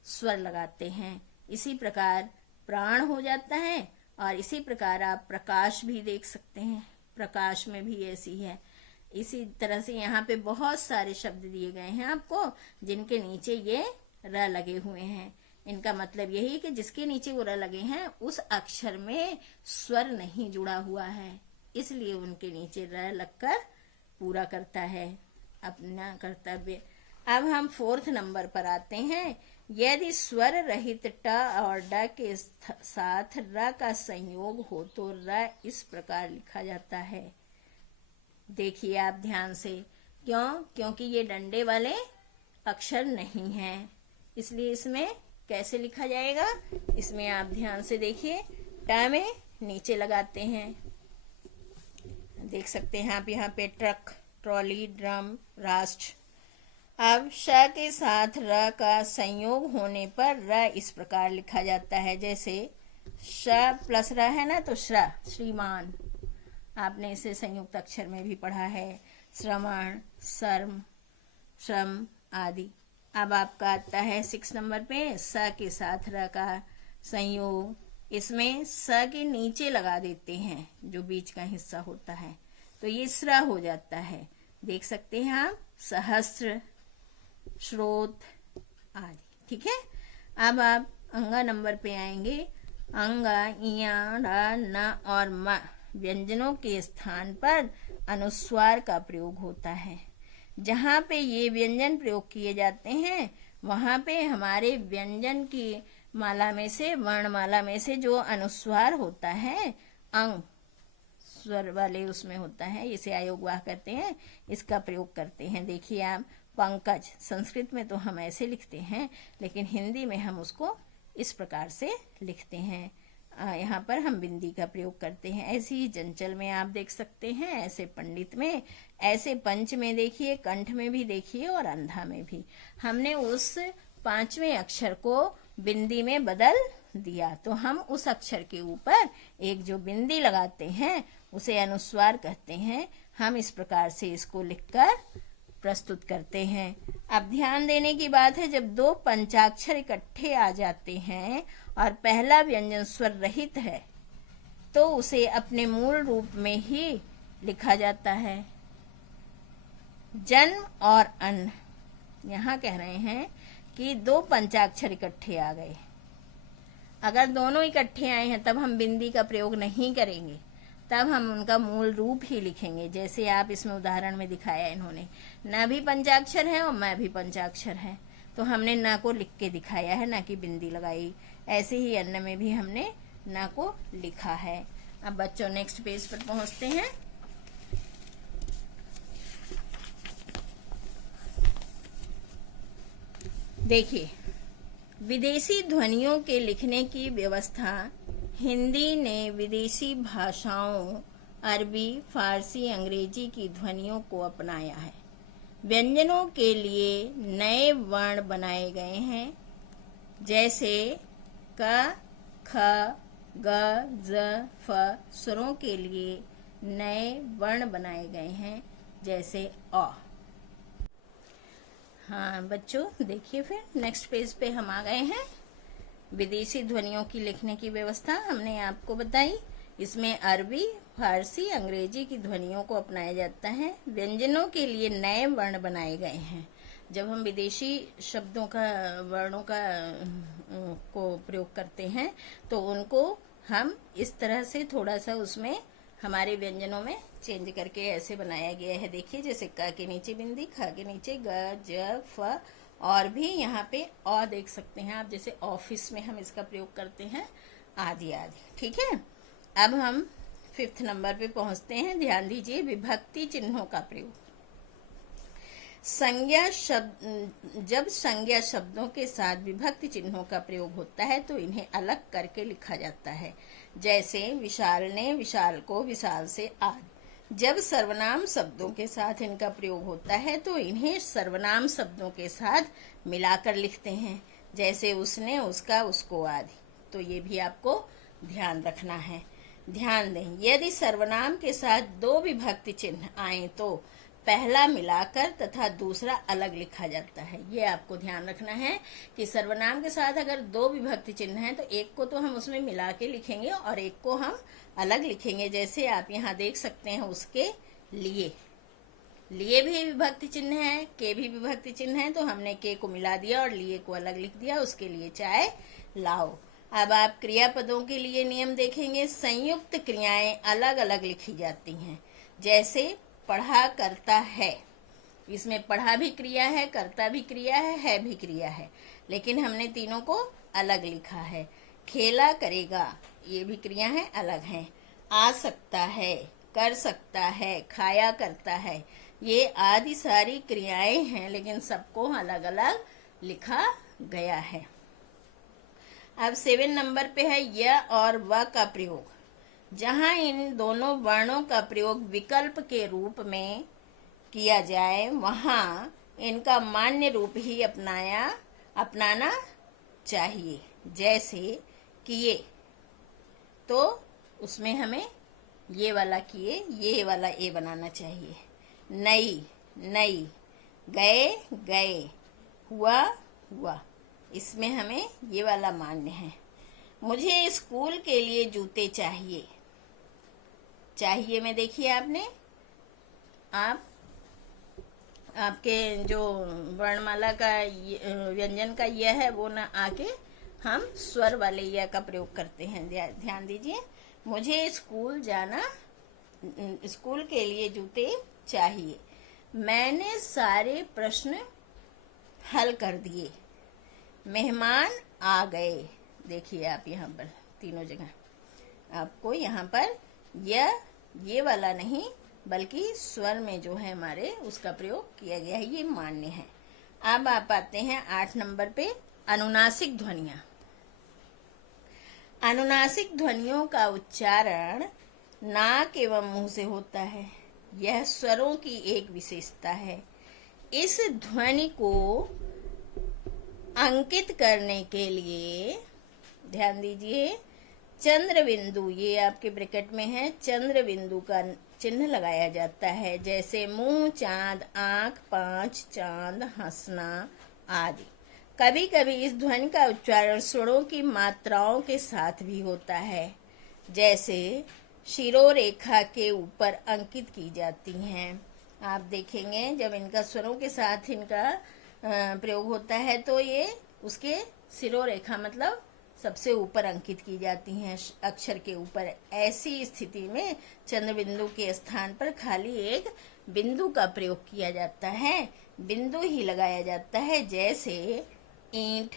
स्वर लगाते हैं। इसी प्रकार प्राण हो जाता है। और इसी प्रकार आप प्रकाश भी देख सकते हैं, प्रकाश में भी ऐसी है। इसी तरह से यहाँ पे बहुत सारे शब्द दिए गए हैं आपको, जिनके नीचे ये र लगे हुए हैं। इनका मतलब यही कि जिसके नीचे वो र लगे हैं उस अक्षर में स्वर नहीं जुड़ा हुआ है, इसलिए उनके नीचे र लगकर पूरा करता है अपना कर्तव्य। अब हम 4th नंबर पर आते हैं। यदि स्वर रहित ट और ड के साथ र का संयोग हो तो र इस प्रकार लिखा जाता है। देखिए आप ध्यान से, क्योंकि ये डंडे वाले अक्षर नहीं हैं, इसलिए इसमें कैसे लिखा जाएगा। इसमें आप ध्यान से देखिए, ट में नीचे लगाते हैं, देख सकते हैं आप यहाँ पे ट्रक, ट्रॉली, ड्रम, राष्ट्र। अब श के साथ र का संयोग होने पर र इस प्रकार लिखा जाता है, जैसे श प्लस र है ना, तो श्र, श्रीमान। आपने इसे संयुक्त अक्षर में भी पढ़ा है, श्रमण, शर्म, श्रम आदि। अब आपका आता है 6 नंबर पे, स के साथ र का संयोग। इसमें स के नीचे लगा देते हैं जो बीच का हिस्सा होता है, तो ये स्र हो जाता है। देख सकते हैं आप, सहस्त्र, स्रोत आदि। ठीक है। अब आप अंगा नंबर पे आएंगे। अंगा, इया, र, न और म व्यंजनों के स्थान पर अनुस्वार का प्रयोग होता है। जहाँ पे ये व्यंजन प्रयोग किए जाते हैं वहाँ पे हमारे व्यंजन की माला में से, वर्णमाला में से जो अनुस्वार होता है, अंग स्वर वाले उसमें होता है, इसे आयोगवाह कहते हैं, इसका प्रयोग करते हैं। देखिए आप, पंकज संस्कृत में तो हम ऐसे लिखते हैं, लेकिन हिंदी में हम उसको इस प्रकार से लिखते हैं। यहाँ पर हम बिंदी का प्रयोग करते हैं। ऐसे ही चंचल में आप देख सकते हैं, ऐसे पंडित में, ऐसे पंच में देखिए, कंठ में भी देखिए और अंधा में भी। हमने उस 5वें अक्षर को बिंदी में बदल दिया, तो हम उस अक्षर के ऊपर एक जो बिंदी लगाते हैं उसे अनुस्वार कहते हैं। हम इस प्रकार से इसको लिखकर प्रस्तुत करते हैं। अब ध्यान देने की बात है, जब 2 पंचाक्षर इकट्ठे आ जाते हैं और पहला व्यंजन स्वर रहित है तो उसे अपने मूल रूप में ही लिखा जाता है। जन्म और अन्न, यहाँ कह रहे हैं कि 2 पंचाक्षर इकट्ठे आ गए। अगर दोनों इकट्ठे आए हैं तब हम बिंदी का प्रयोग नहीं करेंगे, तब हम उनका मूल रूप ही लिखेंगे। जैसे आप इसमें उदाहरण में दिखाया इन्होंने, न भी पंचाक्षर है और मैं भी पंचाक्षर है, तो हमने न को लिख के दिखाया है, न कि बिंदी लगाई। ऐसे ही अन्न में भी हमने न को लिखा है। अब बच्चों नेक्स्ट पेज पर पहुंचते हैं। देखिए, विदेशी ध्वनियों के लिखने की व्यवस्था हिंदी ने विदेशी भाषाओं अरबी, फारसी, अंग्रेजी की ध्वनियों को अपनाया है। व्यंजनों के लिए नए वर्ण बनाए गए हैं, जैसे क, ख, ग, ज, फ। स्वरों के लिए नए वर्ण बनाए गए हैं, जैसे अ। हाँ बच्चों, देखिए फिर नेक्स्ट पेज पे हम आ गए हैं। विदेशी ध्वनियों की लिखने की व्यवस्था हमने आपको बताई। इसमें अरबी, फारसी, अंग्रेजी की ध्वनियों को अपनाया जाता है। व्यंजनों के लिए नए वर्ण बनाए गए हैं। जब हम विदेशी शब्दों का, वर्णों का को प्रयोग करते हैं तो उनको हम इस तरह से थोड़ा सा उसमें हमारे व्यंजनों में चेंज करके ऐसे बनाया गया है। देखिए, जैसे क के नीचे बिंदी, ख के नीचे ग, ज, फ, और भी यहाँ पे अ देख सकते हैं आप, जैसे ऑफिस में हम इसका प्रयोग करते हैं, आदि आदि। ठीक है। अब हम 5th नंबर पे पहुंचते हैं। ध्यान दीजिए, विभक्ति चिन्हों का प्रयोग। संज्ञा शब्द, जब संज्ञा शब्दों के साथ विभक्ति चिन्हों का प्रयोग होता है तो इन्हें अलग करके लिखा जाता है। जैसे विशाल ने, विशाल को, विशाल से आदि। जब सर्वनाम शब्दों के साथ इनका प्रयोग होता है तो इन्हें सर्वनाम शब्दों के साथ मिलाकर लिखते हैं, जैसे उसने, उसका, उसको आदि। तो ये भी आपको ध्यान रखना है। ध्यान दें, यदि सर्वनाम के साथ दो विभक्ति चिन्ह आए तो पहला मिलाकर तथा दूसरा अलग लिखा जाता है। ये आपको ध्यान रखना है कि सर्वनाम के साथ अगर दो विभक्ति चिन्ह हैं तो एक को तो हम उसमें मिला के लिखेंगे और एक को हम अलग लिखेंगे। जैसे आप यहाँ देख सकते हैं, उसके लिए भी विभक्ति चिन्ह है, के भी विभक्ति चिन्ह है, तो हमने के को मिला दिया और लिए को अलग लिख दिया। उसके लिए चाय लाओ। अब आप क्रियापदों के लिए नियम देखेंगे। संयुक्त क्रियाएं अलग अलग लिखी जाती हैं। जैसे पढ़ा करता है, इसमें पढ़ा भी क्रिया है, करता भी क्रिया है भी क्रिया है, लेकिन हमने तीनों को अलग लिखा है। खेला करेगा, ये भी क्रिया है, अलग हैं। आ सकता है, कर सकता है, खाया करता है, ये आदि सारी क्रियाएं हैं, लेकिन सबको अलग अलग लिखा गया है। अब 7 नंबर पे है य और व का प्रयोग। जहां इन दोनों वर्णों का प्रयोग विकल्प के रूप में किया जाए वहां इनका मान्य रूप ही अपनाना चाहिए। जैसे किए, तो उसमें हमें ये वाला किए, ये वाला ए बनाना चाहिए। नई, नई, गए, गए, हुआ, हुआ, इसमें हमें ये वाला मान्य है। मुझे स्कूल के लिए जूते चाहिए। चाहिए में देखिए आपके जो वर्णमाला का व्यंजन का यह है वो ना आके हम स्वर वाले यह का प्रयोग करते हैं। ध्यान दीजिए, मुझे स्कूल के लिए जूते चाहिए। मैंने सारे प्रश्न हल कर दिए। मेहमान आ गए। देखिए आप यहाँ पर तीनों जगह आपको यहाँ पर ये वाला नहीं बल्कि स्वर में जो है हमारे उसका प्रयोग किया गया है, ये मान्य है। अब आप आते हैं 8 नंबर पे, अनुनासिक ध्वनियां। अनुनासिक ध्वनियों का उच्चारण नाक एवं मुंह से होता है। यह स्वरों की एक विशेषता है। इस ध्वनि को अंकित करने के लिए ध्यान दीजिए, चंद्र बिंदु, ये आपके ब्रैकेट में है, चंद्र बिंदु का चिन्ह लगाया जाता है। जैसे मुंह, चांद, आंख, पांच, चांद, हंसना आदि। कभी कभी इस ध्वनि का उच्चारण स्वरों की मात्राओं के साथ भी होता है, जैसे शिरोरेखा के ऊपर अंकित की जाती हैं। आप देखेंगे जब इनका स्वरों के साथ इनका प्रयोग होता है तो ये उसके शिरोरेखा मतलब सबसे ऊपर अंकित की जाती हैं अक्षर के ऊपर। ऐसी स्थिति में चंद्र बिंदु के स्थान पर खाली एक बिंदु का प्रयोग किया जाता है, बिंदु ही लगाया जाता है। जैसे ईंट,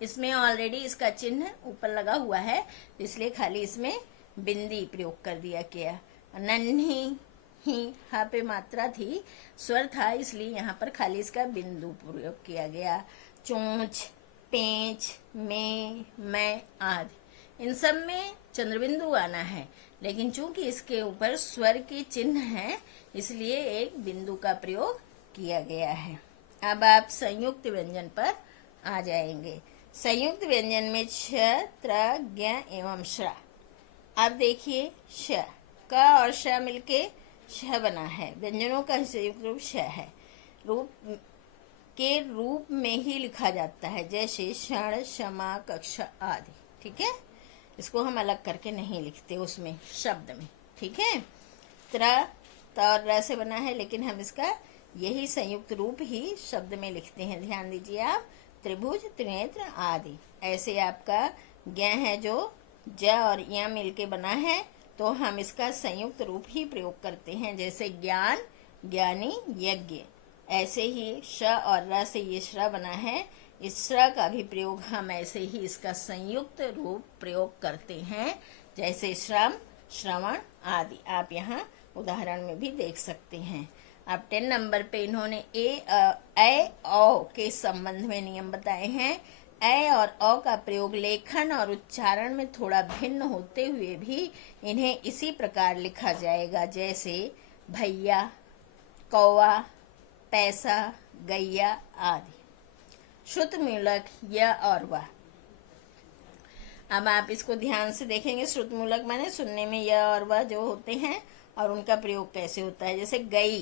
इसमें ऑलरेडी इसका चिन्ह ऊपर लगा हुआ है, इसलिए खाली इसमें बिंदी प्रयोग कर दिया गया। नन्ही, ही, हा पे मात्रा थी, स्वर था, इसलिए यहाँ पर खाली इसका बिंदु प्रयोग किया गया। चोंच, पेंच, में, मैं आदि, इन सब में चंद्रबिंदु आना है, लेकिन चूंकि इसके ऊपर स्वर के चिन्ह है इसलिए एक बिंदु का प्रयोग किया गया है। अब आप संयुक्त व्यंजन पर आ जाएंगे। संयुक्त व्यंजन में छ, त्र, ज्ञ एवं श्र। अब देखिए, श, क और श मिलके श बना है। व्यंजनों का संयुक्त रूप श है। रूप में ही लिखा जाता है, जैसे क्षण, क्षमा, कक्षा आदि। ठीक है, इसको हम अलग करके नहीं लिखते उसमें शब्द में। ठीक है, त और र से बना है, लेकिन हम इसका यही संयुक्त रूप ही शब्द में लिखते हैं। ध्यान दीजिए आप, त्रिभुज, त्रिनेत्र आदि। ऐसे आपका ज्ञ है जो ज और य मिलके बना है, तो हम इसका संयुक्त रूप ही प्रयोग करते हैं। जैसे ज्ञान, ज्ञानी, यज्ञ। ऐसे ही श और र से ये श्र बना है, इस श्र का भी प्रयोग हम ऐसे ही इसका संयुक्त रूप प्रयोग करते हैं, जैसे श्रम, श्रवण आदि। आप यहाँ उदाहरण में भी देख सकते हैं। अब 10 नंबर पे इन्होंने ए औ के संबंध में नियम बताए हैं। ए और औ का प्रयोग लेखन और उच्चारण में थोड़ा भिन्न होते हुए भी इन्हें इसी प्रकार लिखा जाएगा, जैसे भैया, कौवा, पैसा, गैया आदि। श्रुत मूलक य और व। अब आप इसको ध्यान से देखेंगे। श्रुतमूलक माने सुनने में य और वह जो होते हैं और उनका प्रयोग कैसे होता है। जैसे गई,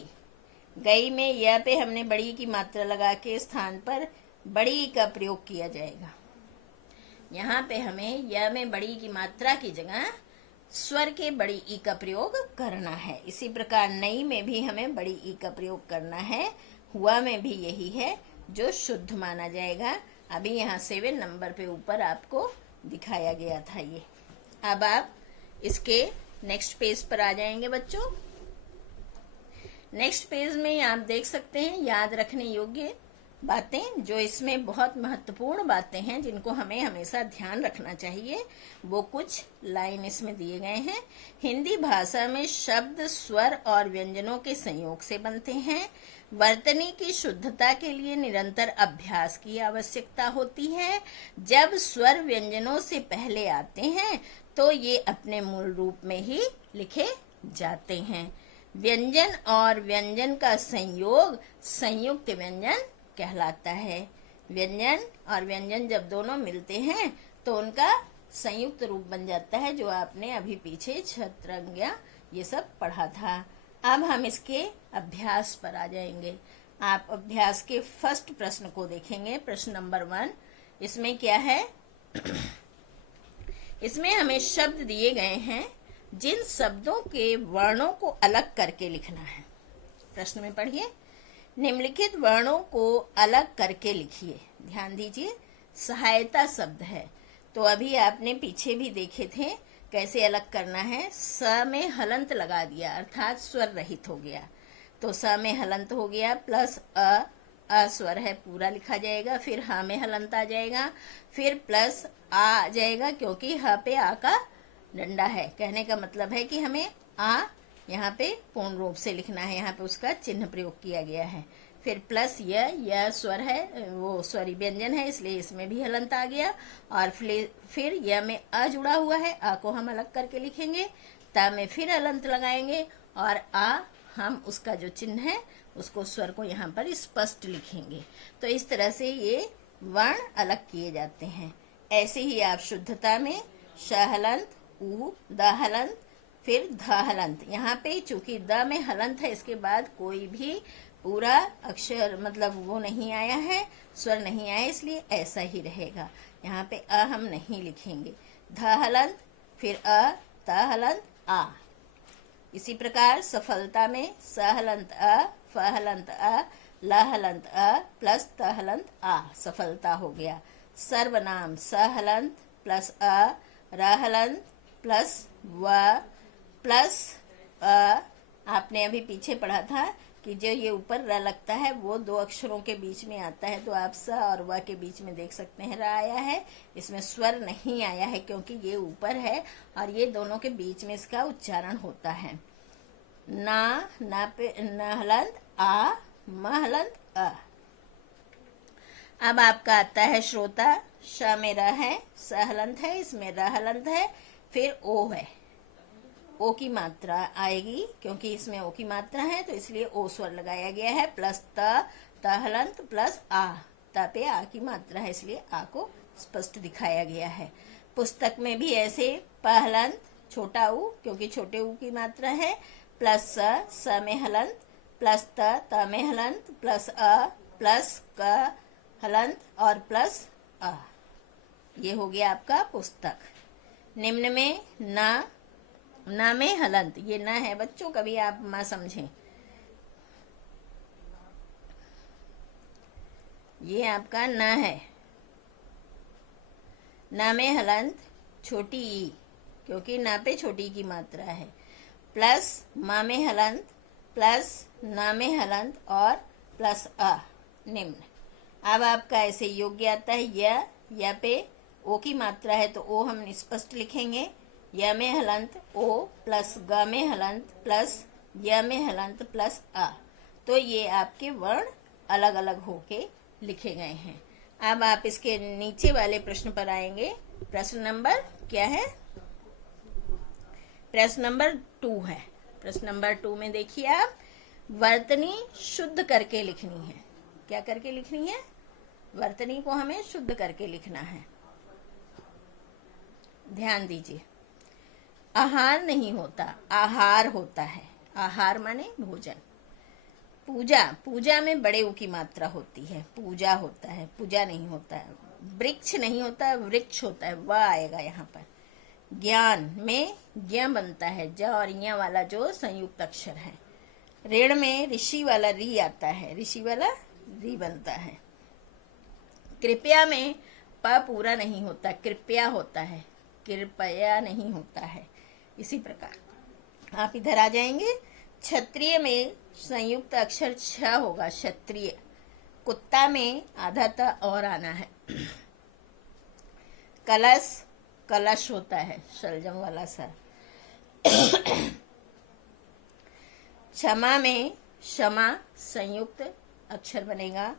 गई में य पे हमने बड़ी की मात्रा लगा के स्थान पर बड़ी का प्रयोग किया जाएगा। यहाँ पे हमें य में बड़ी की मात्रा की जगह स्वर के बड़ी ई का प्रयोग करना है। इसी प्रकार नई में भी हमें बड़ी ई का प्रयोग करना है। हुआ में भी यही है जो शुद्ध माना जाएगा। अभी यहाँ 7 नंबर पे ऊपर आपको दिखाया गया था ये। अब आप इसके नेक्स्ट पेज पर आ जाएंगे बच्चों। नेक्स्ट पेज में आप देख सकते हैं याद रखने योग्य बातें, जो इसमें बहुत महत्वपूर्ण बातें हैं जिनको हमें हमेशा ध्यान रखना चाहिए। वो कुछ लाइन इसमें दिए गए हैं। हिंदी भाषा में शब्द स्वर और व्यंजनों के संयोग से बनते हैं। वर्तनी की शुद्धता के लिए निरंतर अभ्यास की आवश्यकता होती है। जब स्वर व्यंजनों से पहले आते हैं तो ये अपने मूल रूप में ही लिखे जाते हैं। व्यंजन और व्यंजन का संयोग संयुक्त व्यंजन कहलाता है। व्यंजन और व्यंजन जब दोनों मिलते हैं तो उनका संयुक्त रूप बन जाता है, जो आपने अभी पीछे छत्रंग्या ये सब पढ़ा था। अब हम इसके अभ्यास पर आ जाएंगे। आप अभ्यास के फर्स्ट प्रश्न को देखेंगे, प्रश्न नंबर 1। इसमें क्या है? इसमें हमें शब्द दिए गए हैं जिन शब्दों के वर्णों को अलग करके लिखना है। प्रश्न में पढ़िए, निम्नलिखित वर्णों को अलग करके लिखिए। ध्यान दीजिए, सहायता शब्द है। तो अभी आपने पीछे भी देखे थे कैसे अलग करना है। स में हलंत लगा दिया अर्थात स्वर रहित हो गया, तो स में हलंत हो गया प्लस अ स्वर है पूरा लिखा जाएगा। फिर ह में हलंत आ जाएगा, फिर प्लस आ जाएगा क्योंकि ह पे आ का डंडा है। कहने का मतलब है कि हमें आ यहाँ पे पूर्ण रूप से लिखना है, यहाँ पे उसका चिन्ह प्रयोग किया गया है। फिर प्लस यह स्वर है, वो स्वरी व्यंजन है, इसलिए इसमें भी हलंत आ गया। और फिर य में अ जुड़ा हुआ है, आ को हम अलग करके लिखेंगे। ता में फिर हलंत लगाएंगे और आ हम उसका जो चिन्ह है उसको स्वर को यहाँ पर स्पष्ट लिखेंगे। तो इस तरह से ये वर्ण अलग किए जाते हैं। ऐसे ही आप शुद्धता में श हलंत, उ, द हलंत, फिर ध हलंत। यहाँ पे चूंकि द में हलंत है, इसके बाद कोई भी पूरा अक्षर मतलब वो नहीं आया है, स्वर नहीं आया, इसलिए ऐसा ही रहेगा। यहाँ पे अ हम नहीं लिखेंगे। ध हलंत, फिर अ, त हलंत, आ। इसी प्रकार सफलता में स हलंत अ, फ हलंत अ, ल हलंत अ प्लस त हलंत आ, सफलता हो गया। सर्वनाम स हलंत प्लस अ, र हलंत प्लस व प्लस अ। आपने अभी पीछे पढ़ा था कि जो ये ऊपर र लगता है वो 2 अक्षरों के बीच में आता है, तो आप स और व के बीच में देख सकते हैं र आया है। इसमें स्वर नहीं आया है क्योंकि ये ऊपर है और ये दोनों के बीच में इसका उच्चारण होता है। ना पे न हलंत आ, म हलंत अ। अब आपका आता है श्रोता। श में र है, स हलंत है, इसमें र हलंत है, फिर ओ है। ओ की मात्रा आएगी क्योंकि इसमें ओ की मात्रा है, तो इसलिए ओ स्वर लगाया गया है। प्लस त हलंत प्लस आ, त पे आ की मात्रा है, इसलिए आ को स्पष्ट दिखाया गया है। पुस्तक में भी ऐसे प हलंत, छोटा ऊ क्योंकि छोटे ऊ की मात्रा है, प्लस स में हलंत, प्लस त में हलंत, प्लस अ, प्लस क हलंत और प्लस अ। ये हो गया आपका पुस्तक। निम्न में न में हलंत, ये न है बच्चों, कभी आप मां समझें। ये आपका न है। न में हलंत छोटी ई क्योंकि न पे छोटी की मात्रा है, प्लस मां में हलंत, प्लस न में हलंत और प्लस अ। निम्न। अब आपका ऐसे योग्य आता है य पे ओ की मात्रा है तो ओ हम स्पष्ट लिखेंगे। य में हलंत ओ प्लस ग में हलंत प्लस य में हलंत प्लस अ। तो ये आपके वर्ण अलग अलग होके लिखे गए हैं। अब आप इसके नीचे वाले प्रश्न पर आएंगे। प्रश्न नंबर क्या है? प्रश्न नंबर 2 है। प्रश्न नंबर 2 में देखिए आप, वर्तनी शुद्ध करके लिखनी है। क्या करके लिखनी है? वर्तनी को हमें शुद्ध करके लिखना है। ध्यान दीजिए, आहार नहीं होता, आहार होता है। आहार माने भोजन। पूजा, पूजा में बड़े ऊ की मात्रा होती है, पूजा होता है, पूजा नहीं होता है। वृक्ष नहीं होता, वृक्ष होता है, वह आएगा यहाँ पर। ज्ञान में ज्ञ बनता है, ज और य वाला जो संयुक्त अक्षर है। ऋण में ऋषि वाला री आता है, ऋषि वाला री बनता है। कृपया में प पूरा नहीं होता, कृपया होता है, कृपया नहीं होता है। इसी प्रकार आप इधर आ जाएंगे। क्षत्रिय में संयुक्त अक्षर छ होगा, क्षत्रिय। कुत्ता में आधा त और आना है। कलश, कलश होता है, शलजम वाला सा। क्षमा में क्षमा संयुक्त अक्षर बनेगा।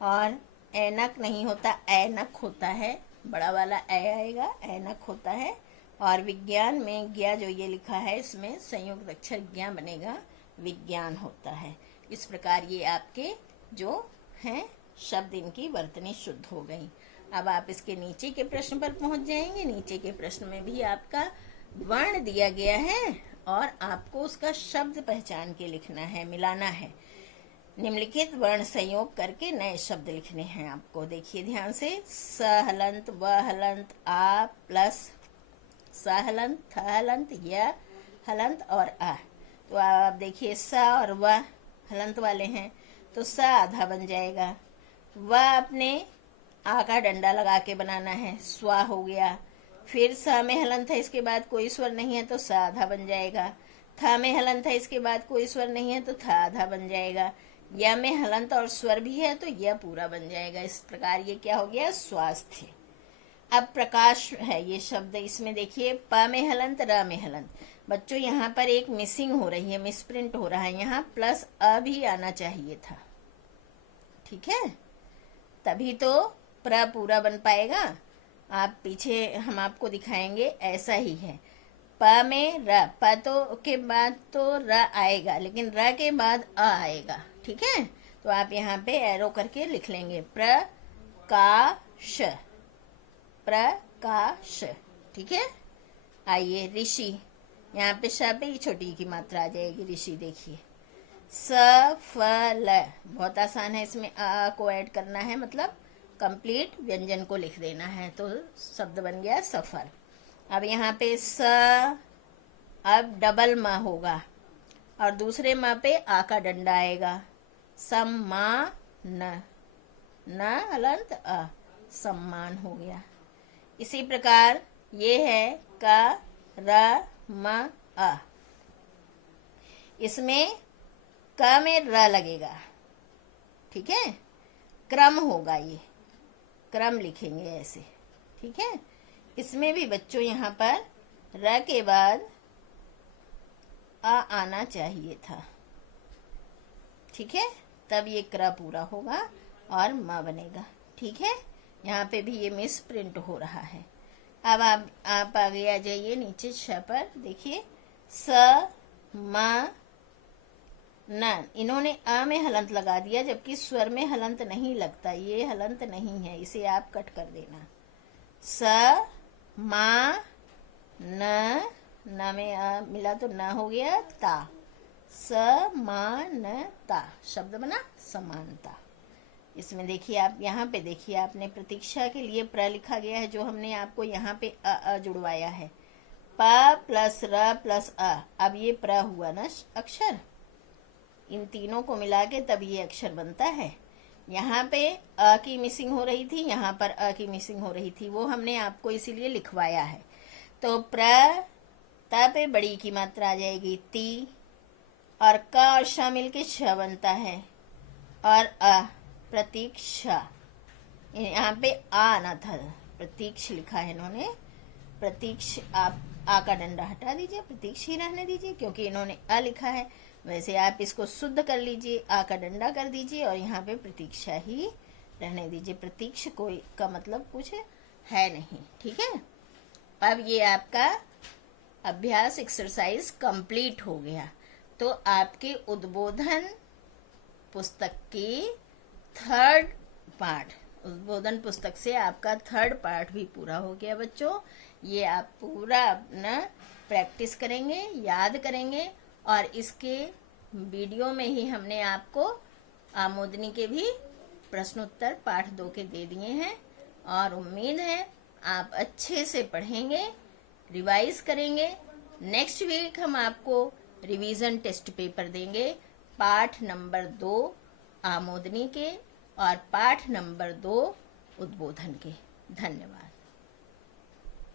और ऐनक नहीं होता, ऐनक होता है, बड़ा वाला ऐ आएगा, ऐनक होता है। और विज्ञान में ज्ञा जो ये लिखा है, इसमें संयुक्त अक्षर ज्ञा बनेगा, विज्ञान होता है। इस प्रकार ये आपके जो हैं शब्द, इनकी वर्तनी शुद्ध हो गई। अब आप इसके नीचे के प्रश्न पर पहुंच जाएंगे। नीचे के प्रश्न में भी आपका वर्ण दिया गया है और आपको उसका शब्द पहचान के लिखना है, मिलाना है। निम्नलिखित वर्ण संयोग करके नए शब्द लिखने हैं आपको। देखिए ध्यान से, स हलंत, व हलंत, आ प्लस स हलंत, थ हलंत, य हलंत और आ। तो आप देखिए स और व हलंत वाले हैं, तो स आधा बन जाएगा। व अपने आ का डंडा लगा के बनाना है, स्वा हो गया। फिर स में हलंत है, इसके बाद कोई स्वर नहीं है, तो स आधा बन जाएगा। थ में हलंत है, इसके बाद कोई स्वर नहीं है, तो थ आधा बन जाएगा। य में हलंत और स्वर भी है, तो य पूरा बन जाएगा। इस प्रकार ये क्या हो गया, स्वास्थ्य। अब प्रकाश है ये शब्द, इसमें देखिए प में हलंत, र में हलंत। बच्चों यहाँ पर एक मिसिंग हो रही है, मिसप्रिंट हो रहा है, यहाँ प्लस अ भी आना चाहिए था। ठीक है, तभी तो प्र पूरा बन पाएगा। आप पीछे हम आपको दिखाएंगे, ऐसा ही है। प में र, प तो के बाद तो र आएगा, लेकिन र के बाद अ आएगा। ठीक है, तो आप यहाँ पे एरो करके लिख लेंगे, प्रकाश, प्रकाश। ठीक है, आइए ऋषि, यहाँ पे श पे ही छोटी की मात्रा आ जाएगी, ऋषि। देखिए सफल, बहुत आसान है, इसमें अ को ऐड करना है, मतलब कंप्लीट व्यंजन को लिख देना है, तो शब्द बन गया सफल। अब यहाँ पे स, अब डबल म होगा और दूसरे म पे आ का डंडा आएगा, सम्मान, न हलंत अ, सम्मान हो गया। इसी प्रकार ये है क र म अ, इसमें क में र लगेगा। ठीक है, क्रम होगा, ये क्रम लिखेंगे ऐसे। ठीक है, इसमें भी बच्चों यहाँ पर र के बाद आ आना चाहिए था। ठीक है, तब ये क्र पूरा होगा और म बनेगा। ठीक है, यहाँ पे भी ये मिस प्रिंट हो रहा है। अब आप आगे आ जाइए नीचे छ पर। देखिए स म न, इन्होंने अ में हलंत लगा दिया, जबकि स्वर में हलंत नहीं लगता, ये हलंत नहीं है, इसे आप कट कर देना। स मा न, न में अ मिला तो न हो गया, ता, समानता शब्द बना, समानता। इसमें देखिए, आप यहाँ पे देखिए, आपने प्रतीक्षा के लिए प्र लिखा गया है, जो हमने आपको यहाँ पे अ जुड़वाया है, प प्लस र प्लस अ। अब ये प्र हुआ ना अक्षर, इन तीनों को मिला के तब ये अक्षर बनता है। यहाँ पे अ की मिसिंग हो रही थी, यहाँ पर अ की मिसिंग हो रही थी, वो हमने आपको इसीलिए लिखवाया है। तो प्र, त पे बड़ी की मात्रा आ जाएगी ती, और क और श मिल के छ बनता है, और अ प्रतीक्षा, यहाँ पे आ आना था, प्रतीक्ष लिखा है इन्होंने, प्रतीक्ष। आप आ का डंडा हटा दीजिए, प्रतीक्ष ही रहने दीजिए, क्योंकि इन्होंने अ लिखा है। वैसे आप इसको शुद्ध कर लीजिए, आ का डंडा कर दीजिए और यहाँ पे प्रतीक्षा ही रहने दीजिए। प्रतीक्ष कोई का मतलब कुछ है नहीं। ठीक है, अब ये आपका अभ्यास एक्सरसाइज कंप्लीट हो गया। तो आपके उद्बोधन पुस्तक की 3rd पार्ट उद्बोधन पुस्तक से आपका 3rd पार्ट भी पूरा हो गया बच्चों। ये आप पूरा अपना प्रैक्टिस करेंगे, याद करेंगे, और इसके वीडियो में ही हमने आपको आमोदनी के भी प्रश्नोत्तर पाठ 2 के दे दिए हैं, और उम्मीद है आप अच्छे से पढ़ेंगे, रिवाइज करेंगे। नेक्स्ट वीक हम आपको रिवीजन टेस्ट पेपर देंगे पाठ नंबर 2 आमोदनी के और पाठ नंबर 2 उद्बोधन के। धन्यवाद।